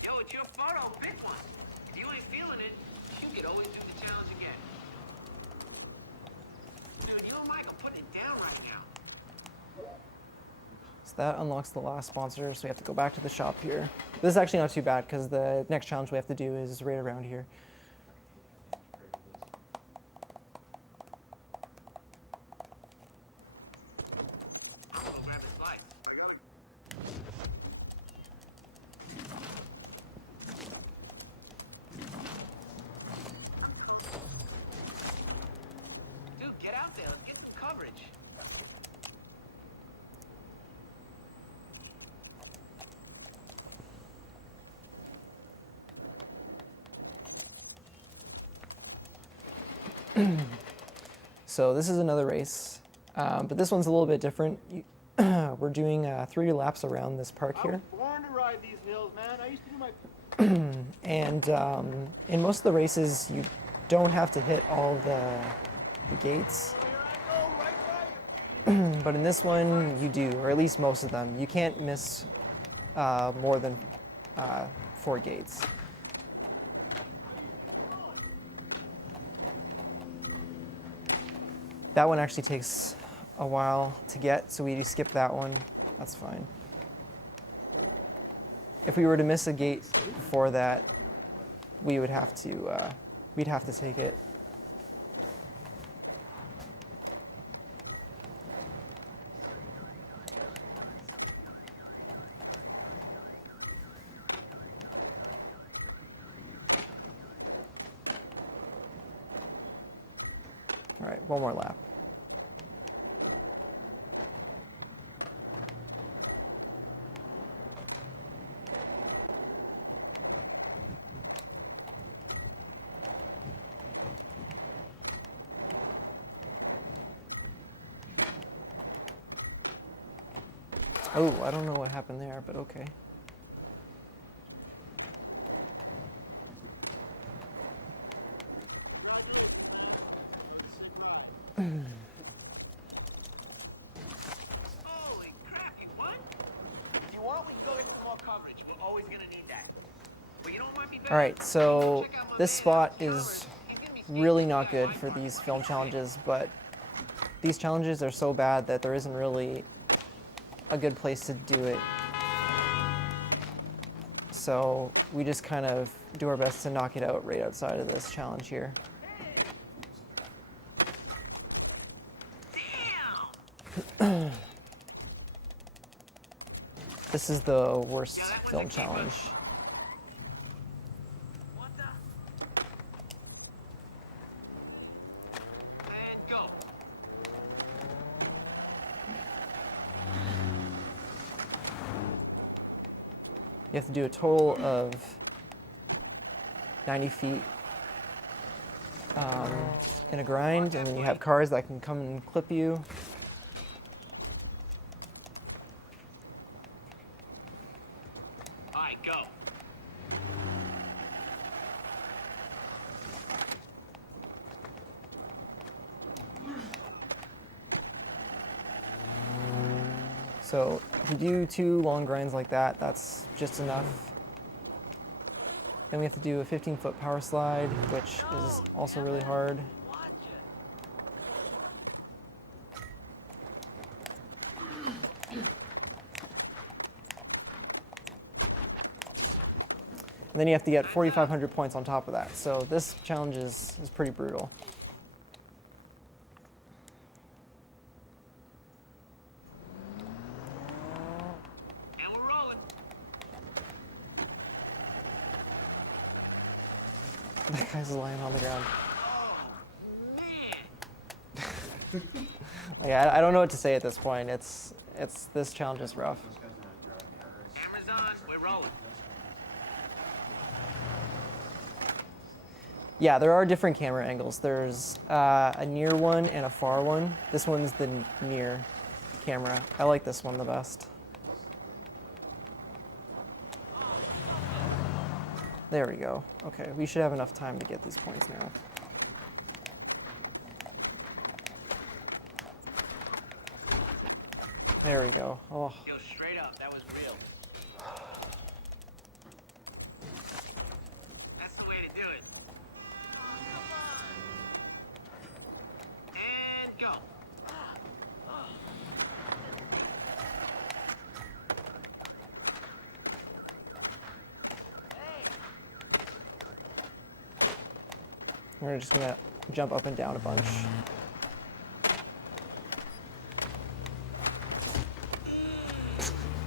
Yo, it's your photo. Big one. If you ain't feeling it, you could always do the challenge again. Dude, you and Mike are putting it down right now. So that unlocks the last sponsor, so we have to go back to the shop here. This is actually not too bad, because the next challenge we have to do is right around here. I'll go grab the slice. Dude, get out there. Let's get some coverage. So this is another race, but this one's a little bit different. We're doing 3 laps around this park here. Born to ride these hills, man. I used to do my. And in most of the races, you don't have to hit all the gates. But in this one, you do, or at least most of them. You can't miss more than 4 gates. That one actually takes a while to get, so we skip that one. That's fine. If we were to miss a gate before that, we would have to, we'd have to take it. All right, one more lap. Oh, I don't know what happened there, but okay. Holy crap, you won? If you want, we can go get some more coverage. We're always gonna need that. But you know what might be better? All right, so Check out my this man, spot Chalmers. is He's gonna be stationed really by not a good mine for park these right film next challenges, but these challenges are so bad that there isn't really a good place to do it. So we just kind of do our best to knock it out right outside of this challenge here. Damn! This is the worst Yeah, that was film a keeper. challenge. What the? And go. You have to do a total of 90 feet in a grind, and then you have cars that can come and clip you. All right, go. So if you do 2 long grinds like that, that's just enough. Then we have to do a 15-foot power slide, which is also really hard. Watch it. And then you have to get 4,500 points on top of that. So this challenge is pretty brutal. And we're rolling. That guy's lying on the ground. Man. Like, I don't know what to say at this point. This challenge is rough. Cameras on. We're rolling. Yeah, there are different camera angles. There's a near one and a far one. This one's the near camera. I like this one the best. There we go. Okay, we should have enough time to get these points now. There we go. Oh, Yo, straight up. That was real. That's the way to do it. And go. we're just gonna jump up and down a bunch.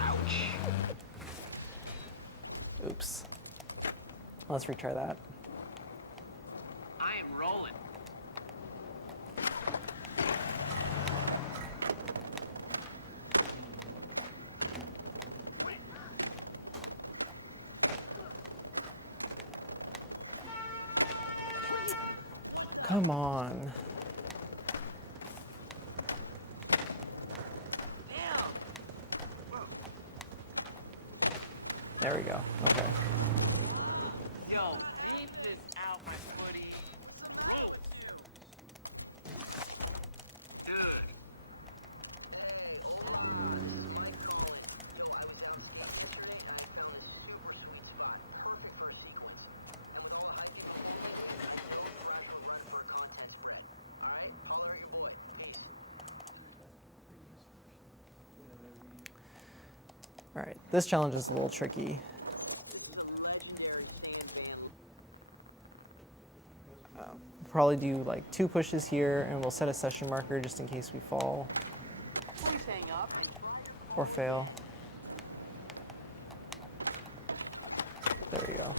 Ouch. Oops. Let's retry that. I am rolling. Come on. Damn. There we go. Okay. Yo, aim this out, my footy. Oh. Dude. All right, this challenge is a little tricky. Probably do like 2 pushes here, and we'll set a session marker just in case we fall Please hang up and or fail. There we go.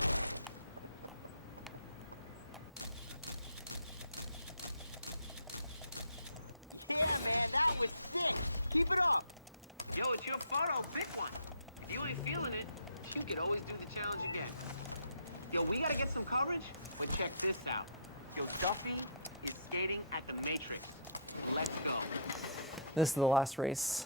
Yo, it's your photo. Pick one. If you ain't feeling it, you could always do the challenge again. Yo, we gotta get some coverage? Well, check this out. Yo, Duffy is skating at the Matrix. Let's go. This is the last race.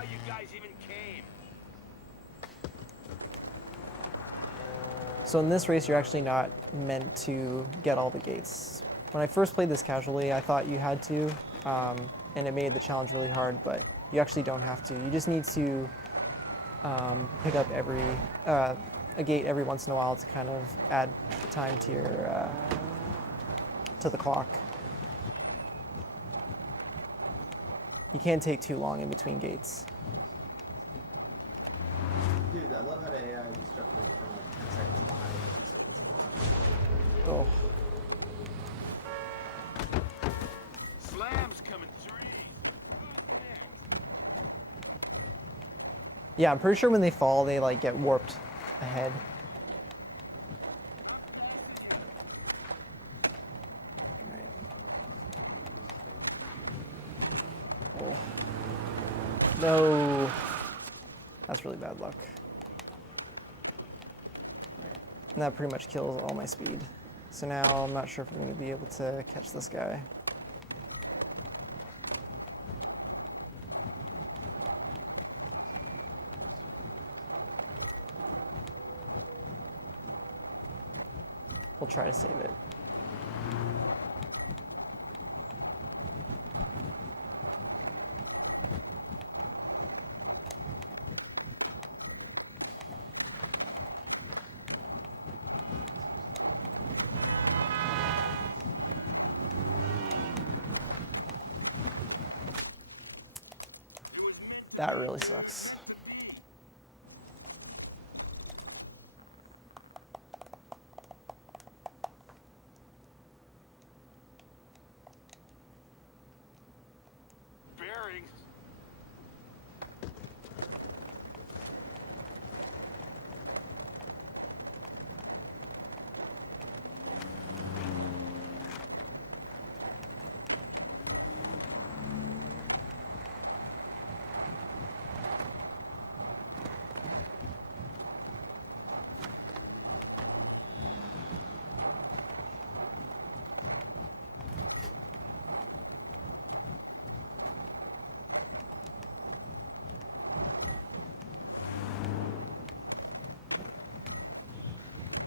why you guys even came. So in this race, you're actually not meant to get all the gates. When I first played this casually, I thought you had to, and it made the challenge really hard, but you actually don't have to. You just need to pick up a gate every once in a while to kind of add time to your to the clock. You can't take too long in between gates. Dude, I love how the AI just jumped like from like 10 seconds behind and 2 seconds behind. Oh. Slams coming threes. Yeah, I'm pretty sure when they fall, they like get warped ahead. Alright. Oh. No. That's really bad luck. Alright. And that pretty much kills all my speed. So now I'm not sure if I'm going to be able to catch this guy. We'll try to save it. That really sucks. Bearings.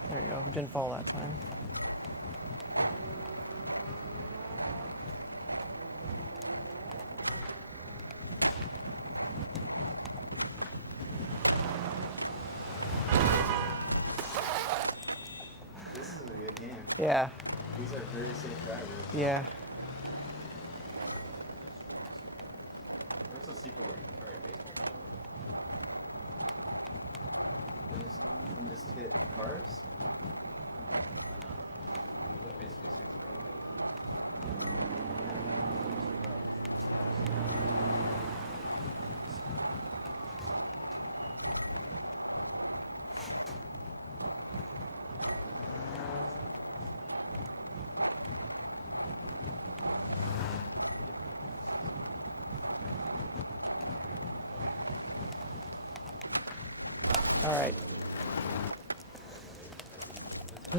There you go. Didn't fall that time. This is a good game. Yeah. These are very safe drivers. Yeah. There's a sequel where you can carry a baseball bat. And just hit cars. That basically saves All right. Hey,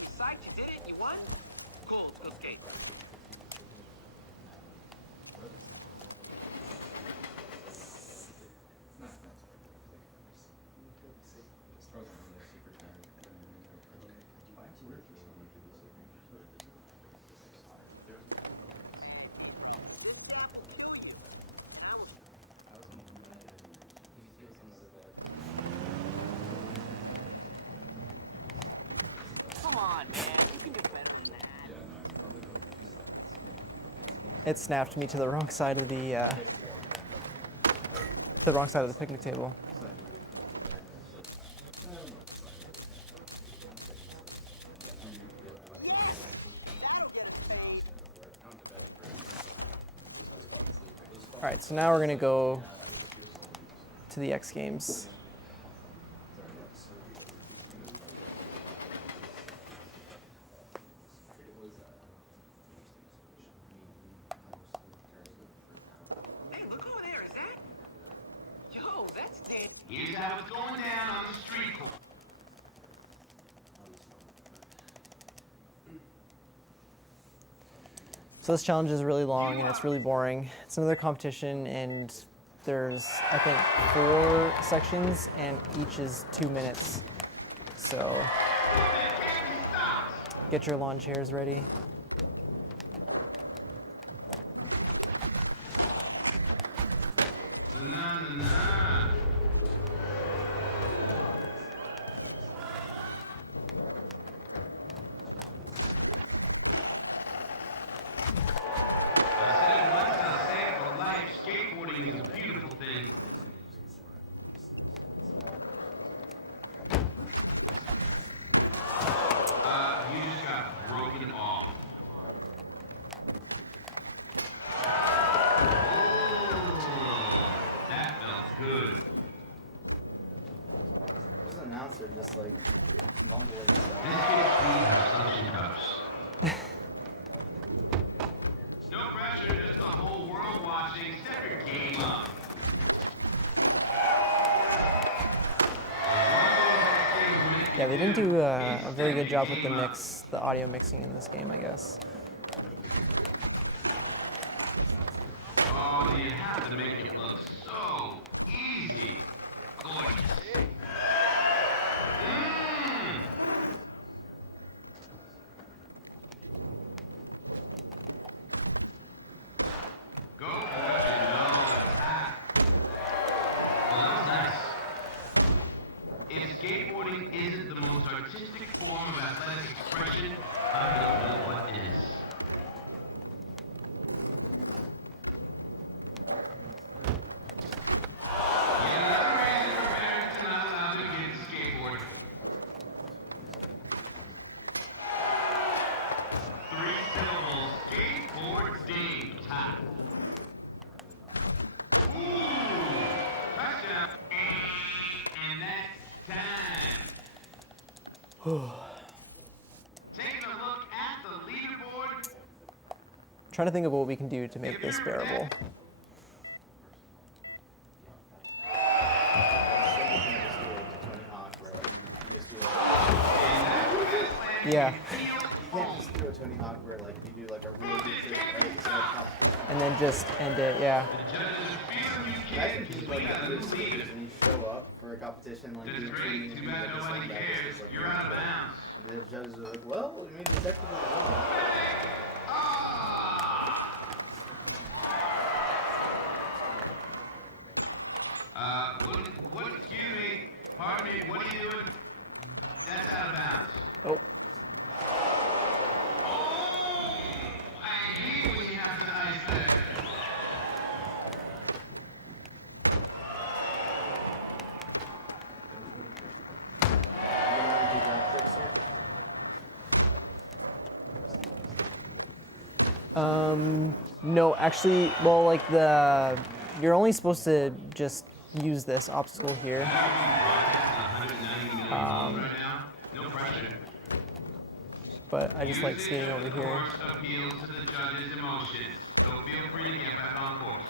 you psyched, you did it, you won? Cool, let's go skate. It snapped me to the wrong side of the picnic table. All right, so now we're gonna go to the X Games. Hey, look over there, is that? Yo, that's Dan. Here's how it's going down on the street corner. So this challenge is really long and it's really boring. It's another competition and there's, I think, 4 sections and each is 2 minutes. So get your lawn chairs ready. Skateboarding is a beautiful thing. You just got broken off. That felt good. This announcer just like mumbling This stuff. kid's feet have suction cups. No pressure, just the whole world watching. Step your game up. Yeah, they didn't do a very good job with the audio mixing in this game, I guess. Oh, you have to make it look so easy. Gorgeous. Go for it, you know it's hot. Well, that was nice. If skateboarding isn't the most artistic form of athletic expression, I don't know what is. Yet another reason for parents to not allow their kids to skateboard. 3 syllables, skateboarding. Time. Ooh, touchdown. And that's time. Taking a look at the leaderboard. Trying to think of what we can do to make this bearable. Yeah, You can't just do a Tony Hawk where like you do like a really good trick, right? So competition. and then just end it, yeah. Imagine being like a good skaters and you show up for a competition like That's doing great. training Too and bad you just nobody like that. cares. It's just like You're out of bounds. And the judges are like, well, I mean, the technical won. Excuse me. Pardon me, what are you doing? That's out of bounds. Oh, Oh! I hate when you have to ice there. You want to do drag tricks here? no, actually, well, like you're only supposed to just use this obstacle here. Right now, no pressure. But I just like skating over Music, of here. course, appeals to the judges' emotions, so feel free to get back on course.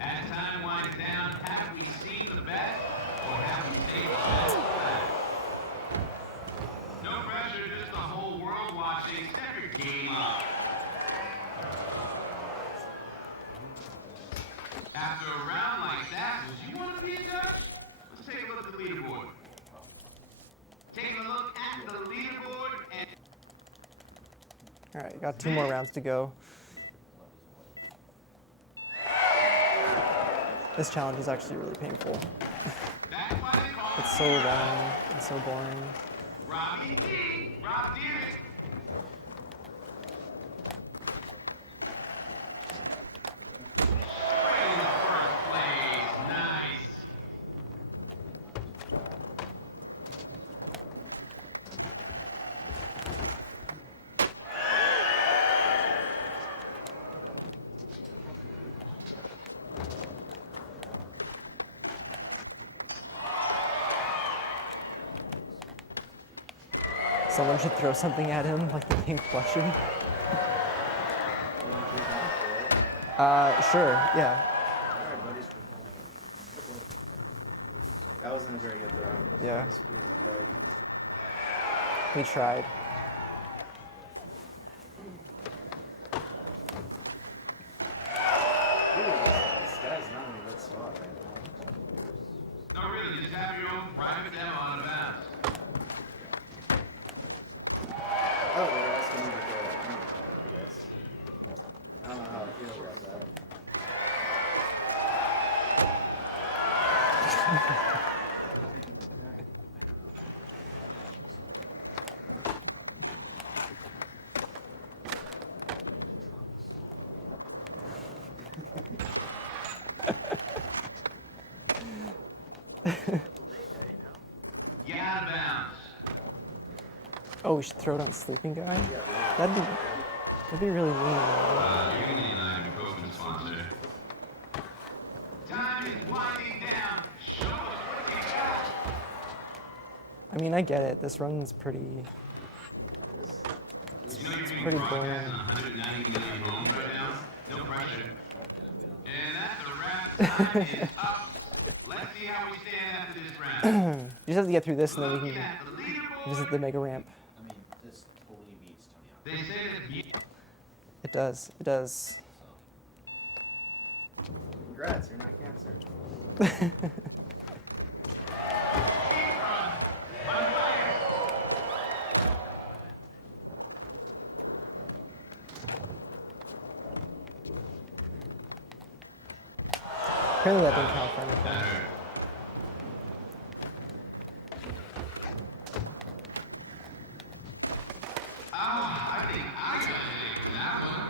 As time winds down, have we seen the best, or have we saved the best for last? No pressure, just the whole world watching. Step your game up. After a round like that, would you want to be a judge? Let's take a look at the leaderboard. Taking a look at the leaderboard and... All right, got 2 more rounds to go. This challenge is actually really painful. That's why they call It's so long and so boring. Robbie D. Rob Dyrdek. Straight in the first place. Nice. Someone should throw something at him, like the pink plushie. Sure, yeah. Alright, buddies. That wasn't a very good throw. Yeah. Squeeze his leg. We tried. Dude, this guy's not in a good spot right now. No, really, just have your own private demo out of bounds. Oh, they're asking me to go, I guess. I don't know how I feel about that. Get out of bounds. Oh, we should throw it on sleeping guy? That'd be really mean. though. You're gonna need an ibuprofen sponsor. Time is winding down. Show us what you got. I mean, I get it. This run's pretty. You know you're being pretty broadcast boring. on 190 million homes right now. No pressure. And that's a wrap. Time is up. Let's see how we stand after this round. You just have to get through this, and then we Looking can at the leaderboard, visit the mega ramp. I mean, this totally beats Tony Hawk. they say that It does. It does. Congrats, you're not cancer. Apparently that didn't count for anything. I think I got it from that one.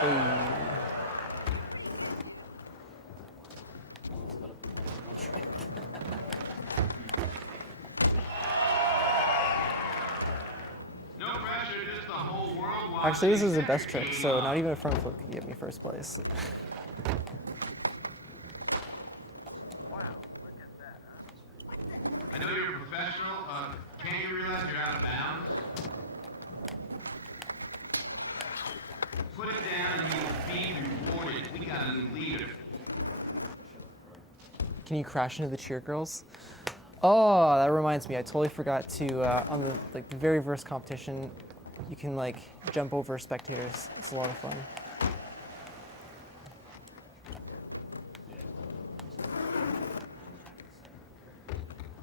Hey. No pressure, just the whole world watching. Actually, this is the best trick, so not even a front flip can get me first place. I know you're a professional. Can't you realize you're out of bounds? Put it down and you will be rewarded. We got a new leader. Can you crash into the cheer girls? Oh, that reminds me. I totally forgot to on the the very first competition, you can jump over spectators. It's a lot of fun.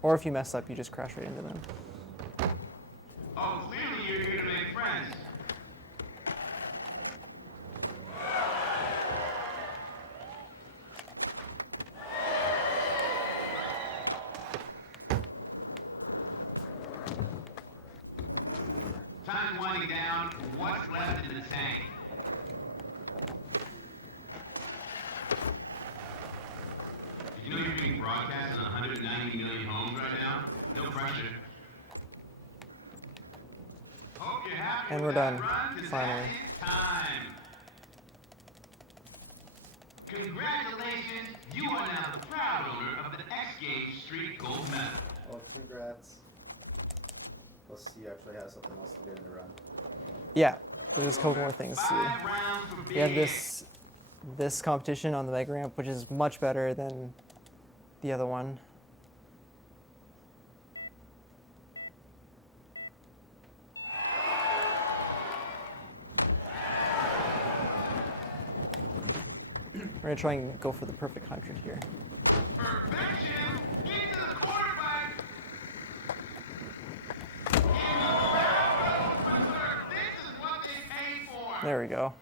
Or if you mess up, you just crash right into them. Oh, clearly you're here to make friends. Time's winding down. What's left in the tank? Did you know you're being broadcast on 190 million homes right now? No pressure. Hope you're happy And with we're that done, run, 'cause finally. that is time. Congratulations, you are now the proud owner of the X Games Street Gold Medal. Well, congrats. Plus, you actually have something else to do in the run. Yeah, there's a couple more things too. 5 rounds for We have big. this competition on the mega ramp, which is much better than the other one. We're gonna try and go for the perfect 100 here. Perfection! Get to the quarterback! This is what they paid for! There we go.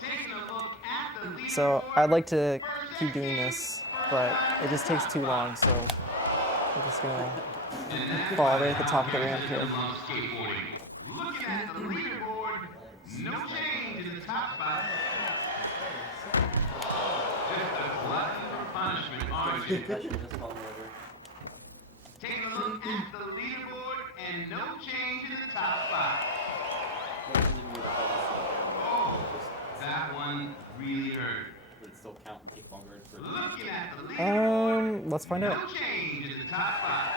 Taking a look at the leaderboard. So I'd like to keep doing this, but it just takes too long, so we're just gonna fall right at the top of the ramp here. Looking at the leaderboard, no change in the top spot. Just a glutton for punishment, aren't you? Concussion just falling over. Taking a look at the leaderboard and no change in the top spot. Maybe you would have Oh, that one really hurt. would it still count and take longer for the Looking at the leaderboard, Let's find out. no change in the top spot.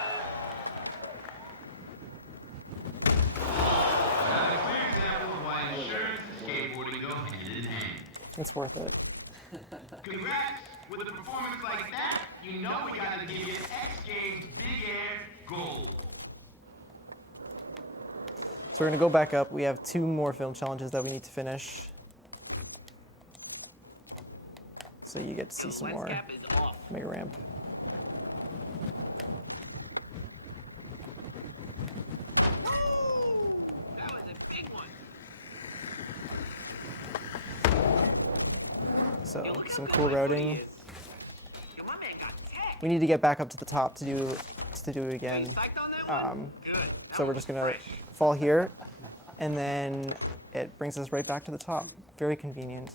Another clear example of why insurance and skateboarding go hand in hand. It's worth it. Congrats! With a performance like that, you know we gotta give you X Games Big Air Gold. So we're gonna go back up. We have 2 more film challenges that we need to finish. So you get to see some more Cap is off. mega ramp. That was a big one. So Yo, look some how cool good my footy routing. is. Yo, my man got tagged. We need to get back up to the top to do it You again. psyched on that one? Good. That So we're was just gonna fresh. fall here, and then it brings us right back to the top. Very convenient.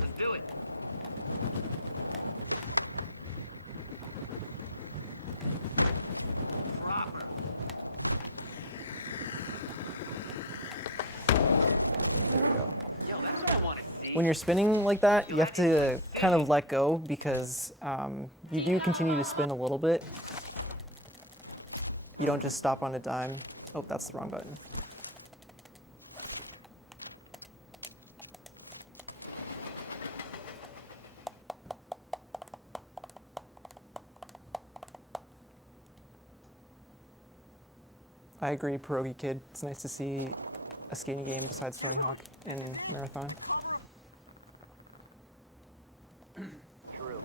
Let's do it. Proper. There we go. Yo, that's what I want to see. When you're spinning like that, you have to kind of let go because you do continue to spin a little bit. You don't just stop on a dime. Oh, that's the wrong button. I agree, Pierogi Kid. It's nice to see a skating game besides Tony Hawk in Marathon. True.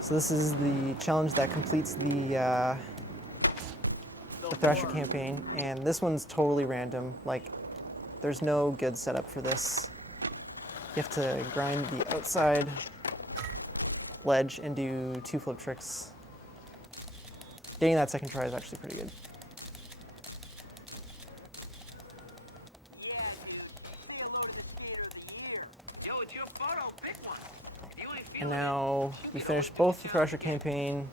So this is the challenge that completes the Thrasher campaign, and this one's totally random. Like, there's no good setup for this. You have to grind the outside ledge and do 2 flip tricks. Getting that second try is actually pretty good. Yo, it's your photo. Pick one. You ain't And feeling now we finished both the Thrasher campaign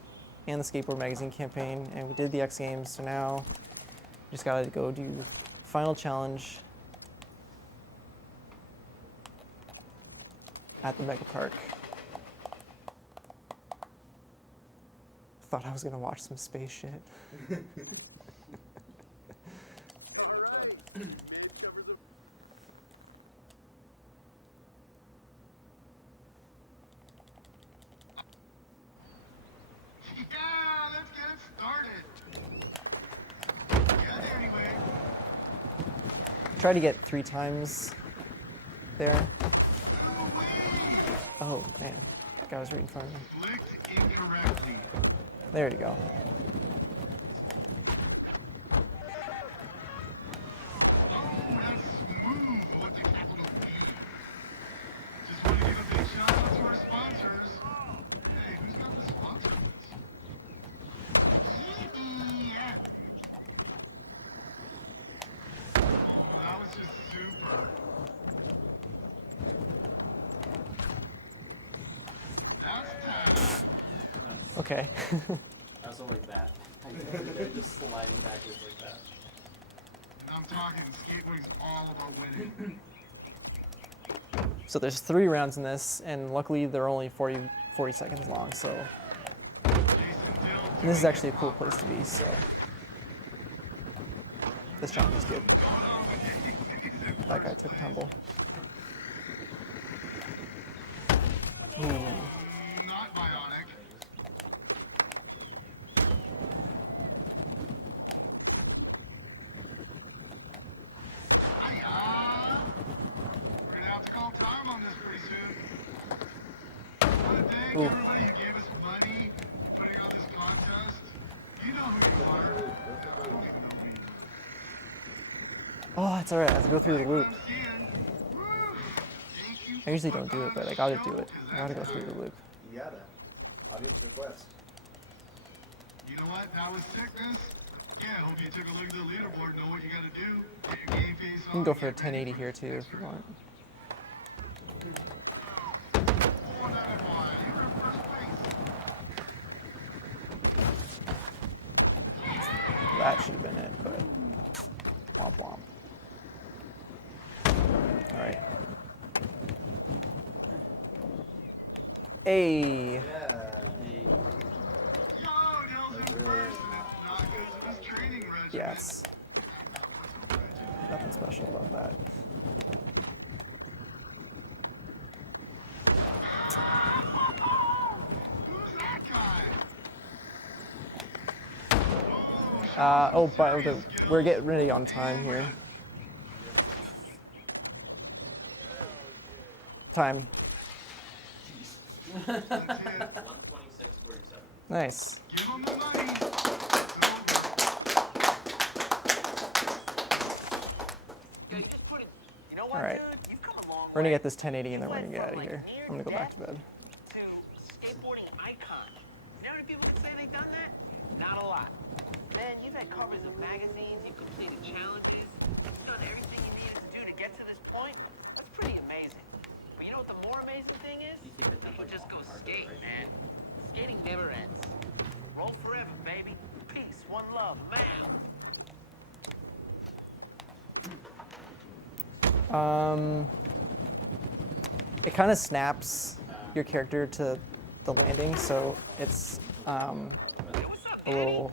and the Skateboard Magazine campaign, and we did the X Games, so now we just gotta go do the final challenge at the Mega Park. Thought I was gonna watch some space shit. Yeah, let's get it started. Yeah, anyway. Try to get 3 times there. Ooh-wee. Oh man, that guy was right in front of me. Flicked incorrectly. There you go. Oh, that's smooth with the capital B. Just want to give a big shout out to our sponsors. Hey, who's got the sponsor list? Yeah. Oh, that was just super. That's time. Okay. I also like that. They're just sliding backwards like that. I'm talking skateboarding's all about winning. So there's 3 rounds in this, and luckily they're only 40 seconds long, so Jason Dill and this is actually a cool place to be, so this challenge is good. That guy took a tumble. Ooh. not bionic. Hiya! We're gonna have to call time on this pretty soon. thank Ooh. everybody who gave us money putting on this contest. You know who you are. I don't even know me. Oh, it's alright. I have to go through the Like what loop. I'm seeing. Woo. Thank you I usually for don't do putting it, on but the I gotta show, do it. 'cause I gotta go that's through the good. loop. You gotta. Audience request. You know what? That was sickness. Yeah, I hope you took a look at the leaderboard, know what you gotta do. Get your game face You can on, go for a get ready 1080 for here this too next if you round. want. Oh, that boy. You were in first place. That should have been it, but womp womp. Alright. Hey! Yeah. Yo, Nils in Really first, and it's not because of his training regimen. Yes. Nothing special about that. Who's that guy? Oh, but we're getting ready on time here. Time. 126.47. Nice. Give him the money. Yeah, you just put it. You know what, Alright. dude? You've come a long We're gonna way. get this 1080 and then You we're gonna went get out from, of like, here. near I'm gonna go back to death bed. To skateboarding icon. You know how many people can say they've done that? Not a lot. Man, you've had covers of magazines, you've completed challenges, you've done everything you needed to do to get to this point. That's pretty amazing. But you know what the more amazing thing is? You think that You like just go hard, skate, right? man. Skating never ends. Roll forever, baby. Peace, one love, man. It kind of snaps your character to the landing, so it's Hey, what's up, a Danny?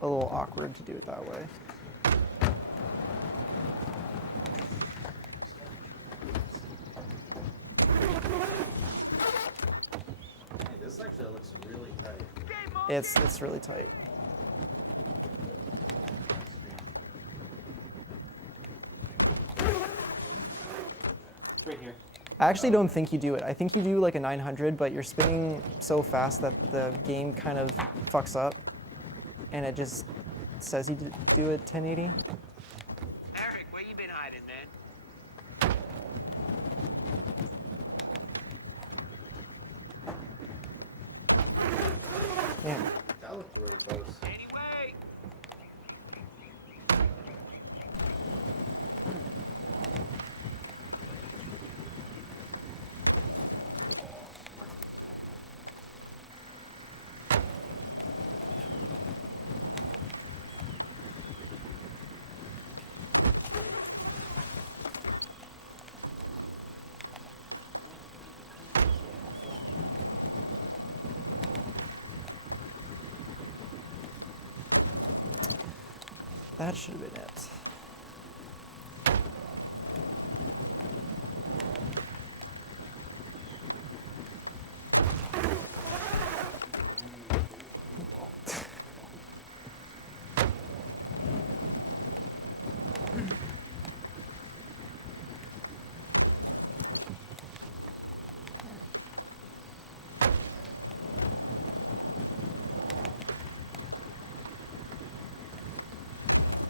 little awkward to do it that way. Hey, this actually looks really tight. It's really tight. It's right here. I actually don't think you do it. I think you do like a 900, but you're spinning so fast that the game kind of fucks up, and it just says you do a 1080. Eric, where you been hiding, man? Damn. That looked really close. Anyway. That should have been it.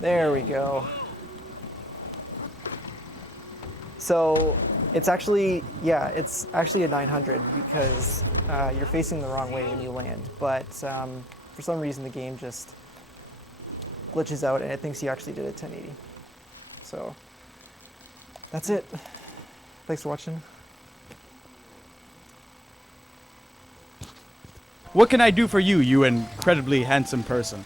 There we go. So it's actually, yeah, it's actually a 900 because you're facing the wrong way when you land. But for some reason, the game just glitches out and it thinks you actually did a 1080. So that's it. Thanks for watching. What can I do for you, you incredibly handsome person?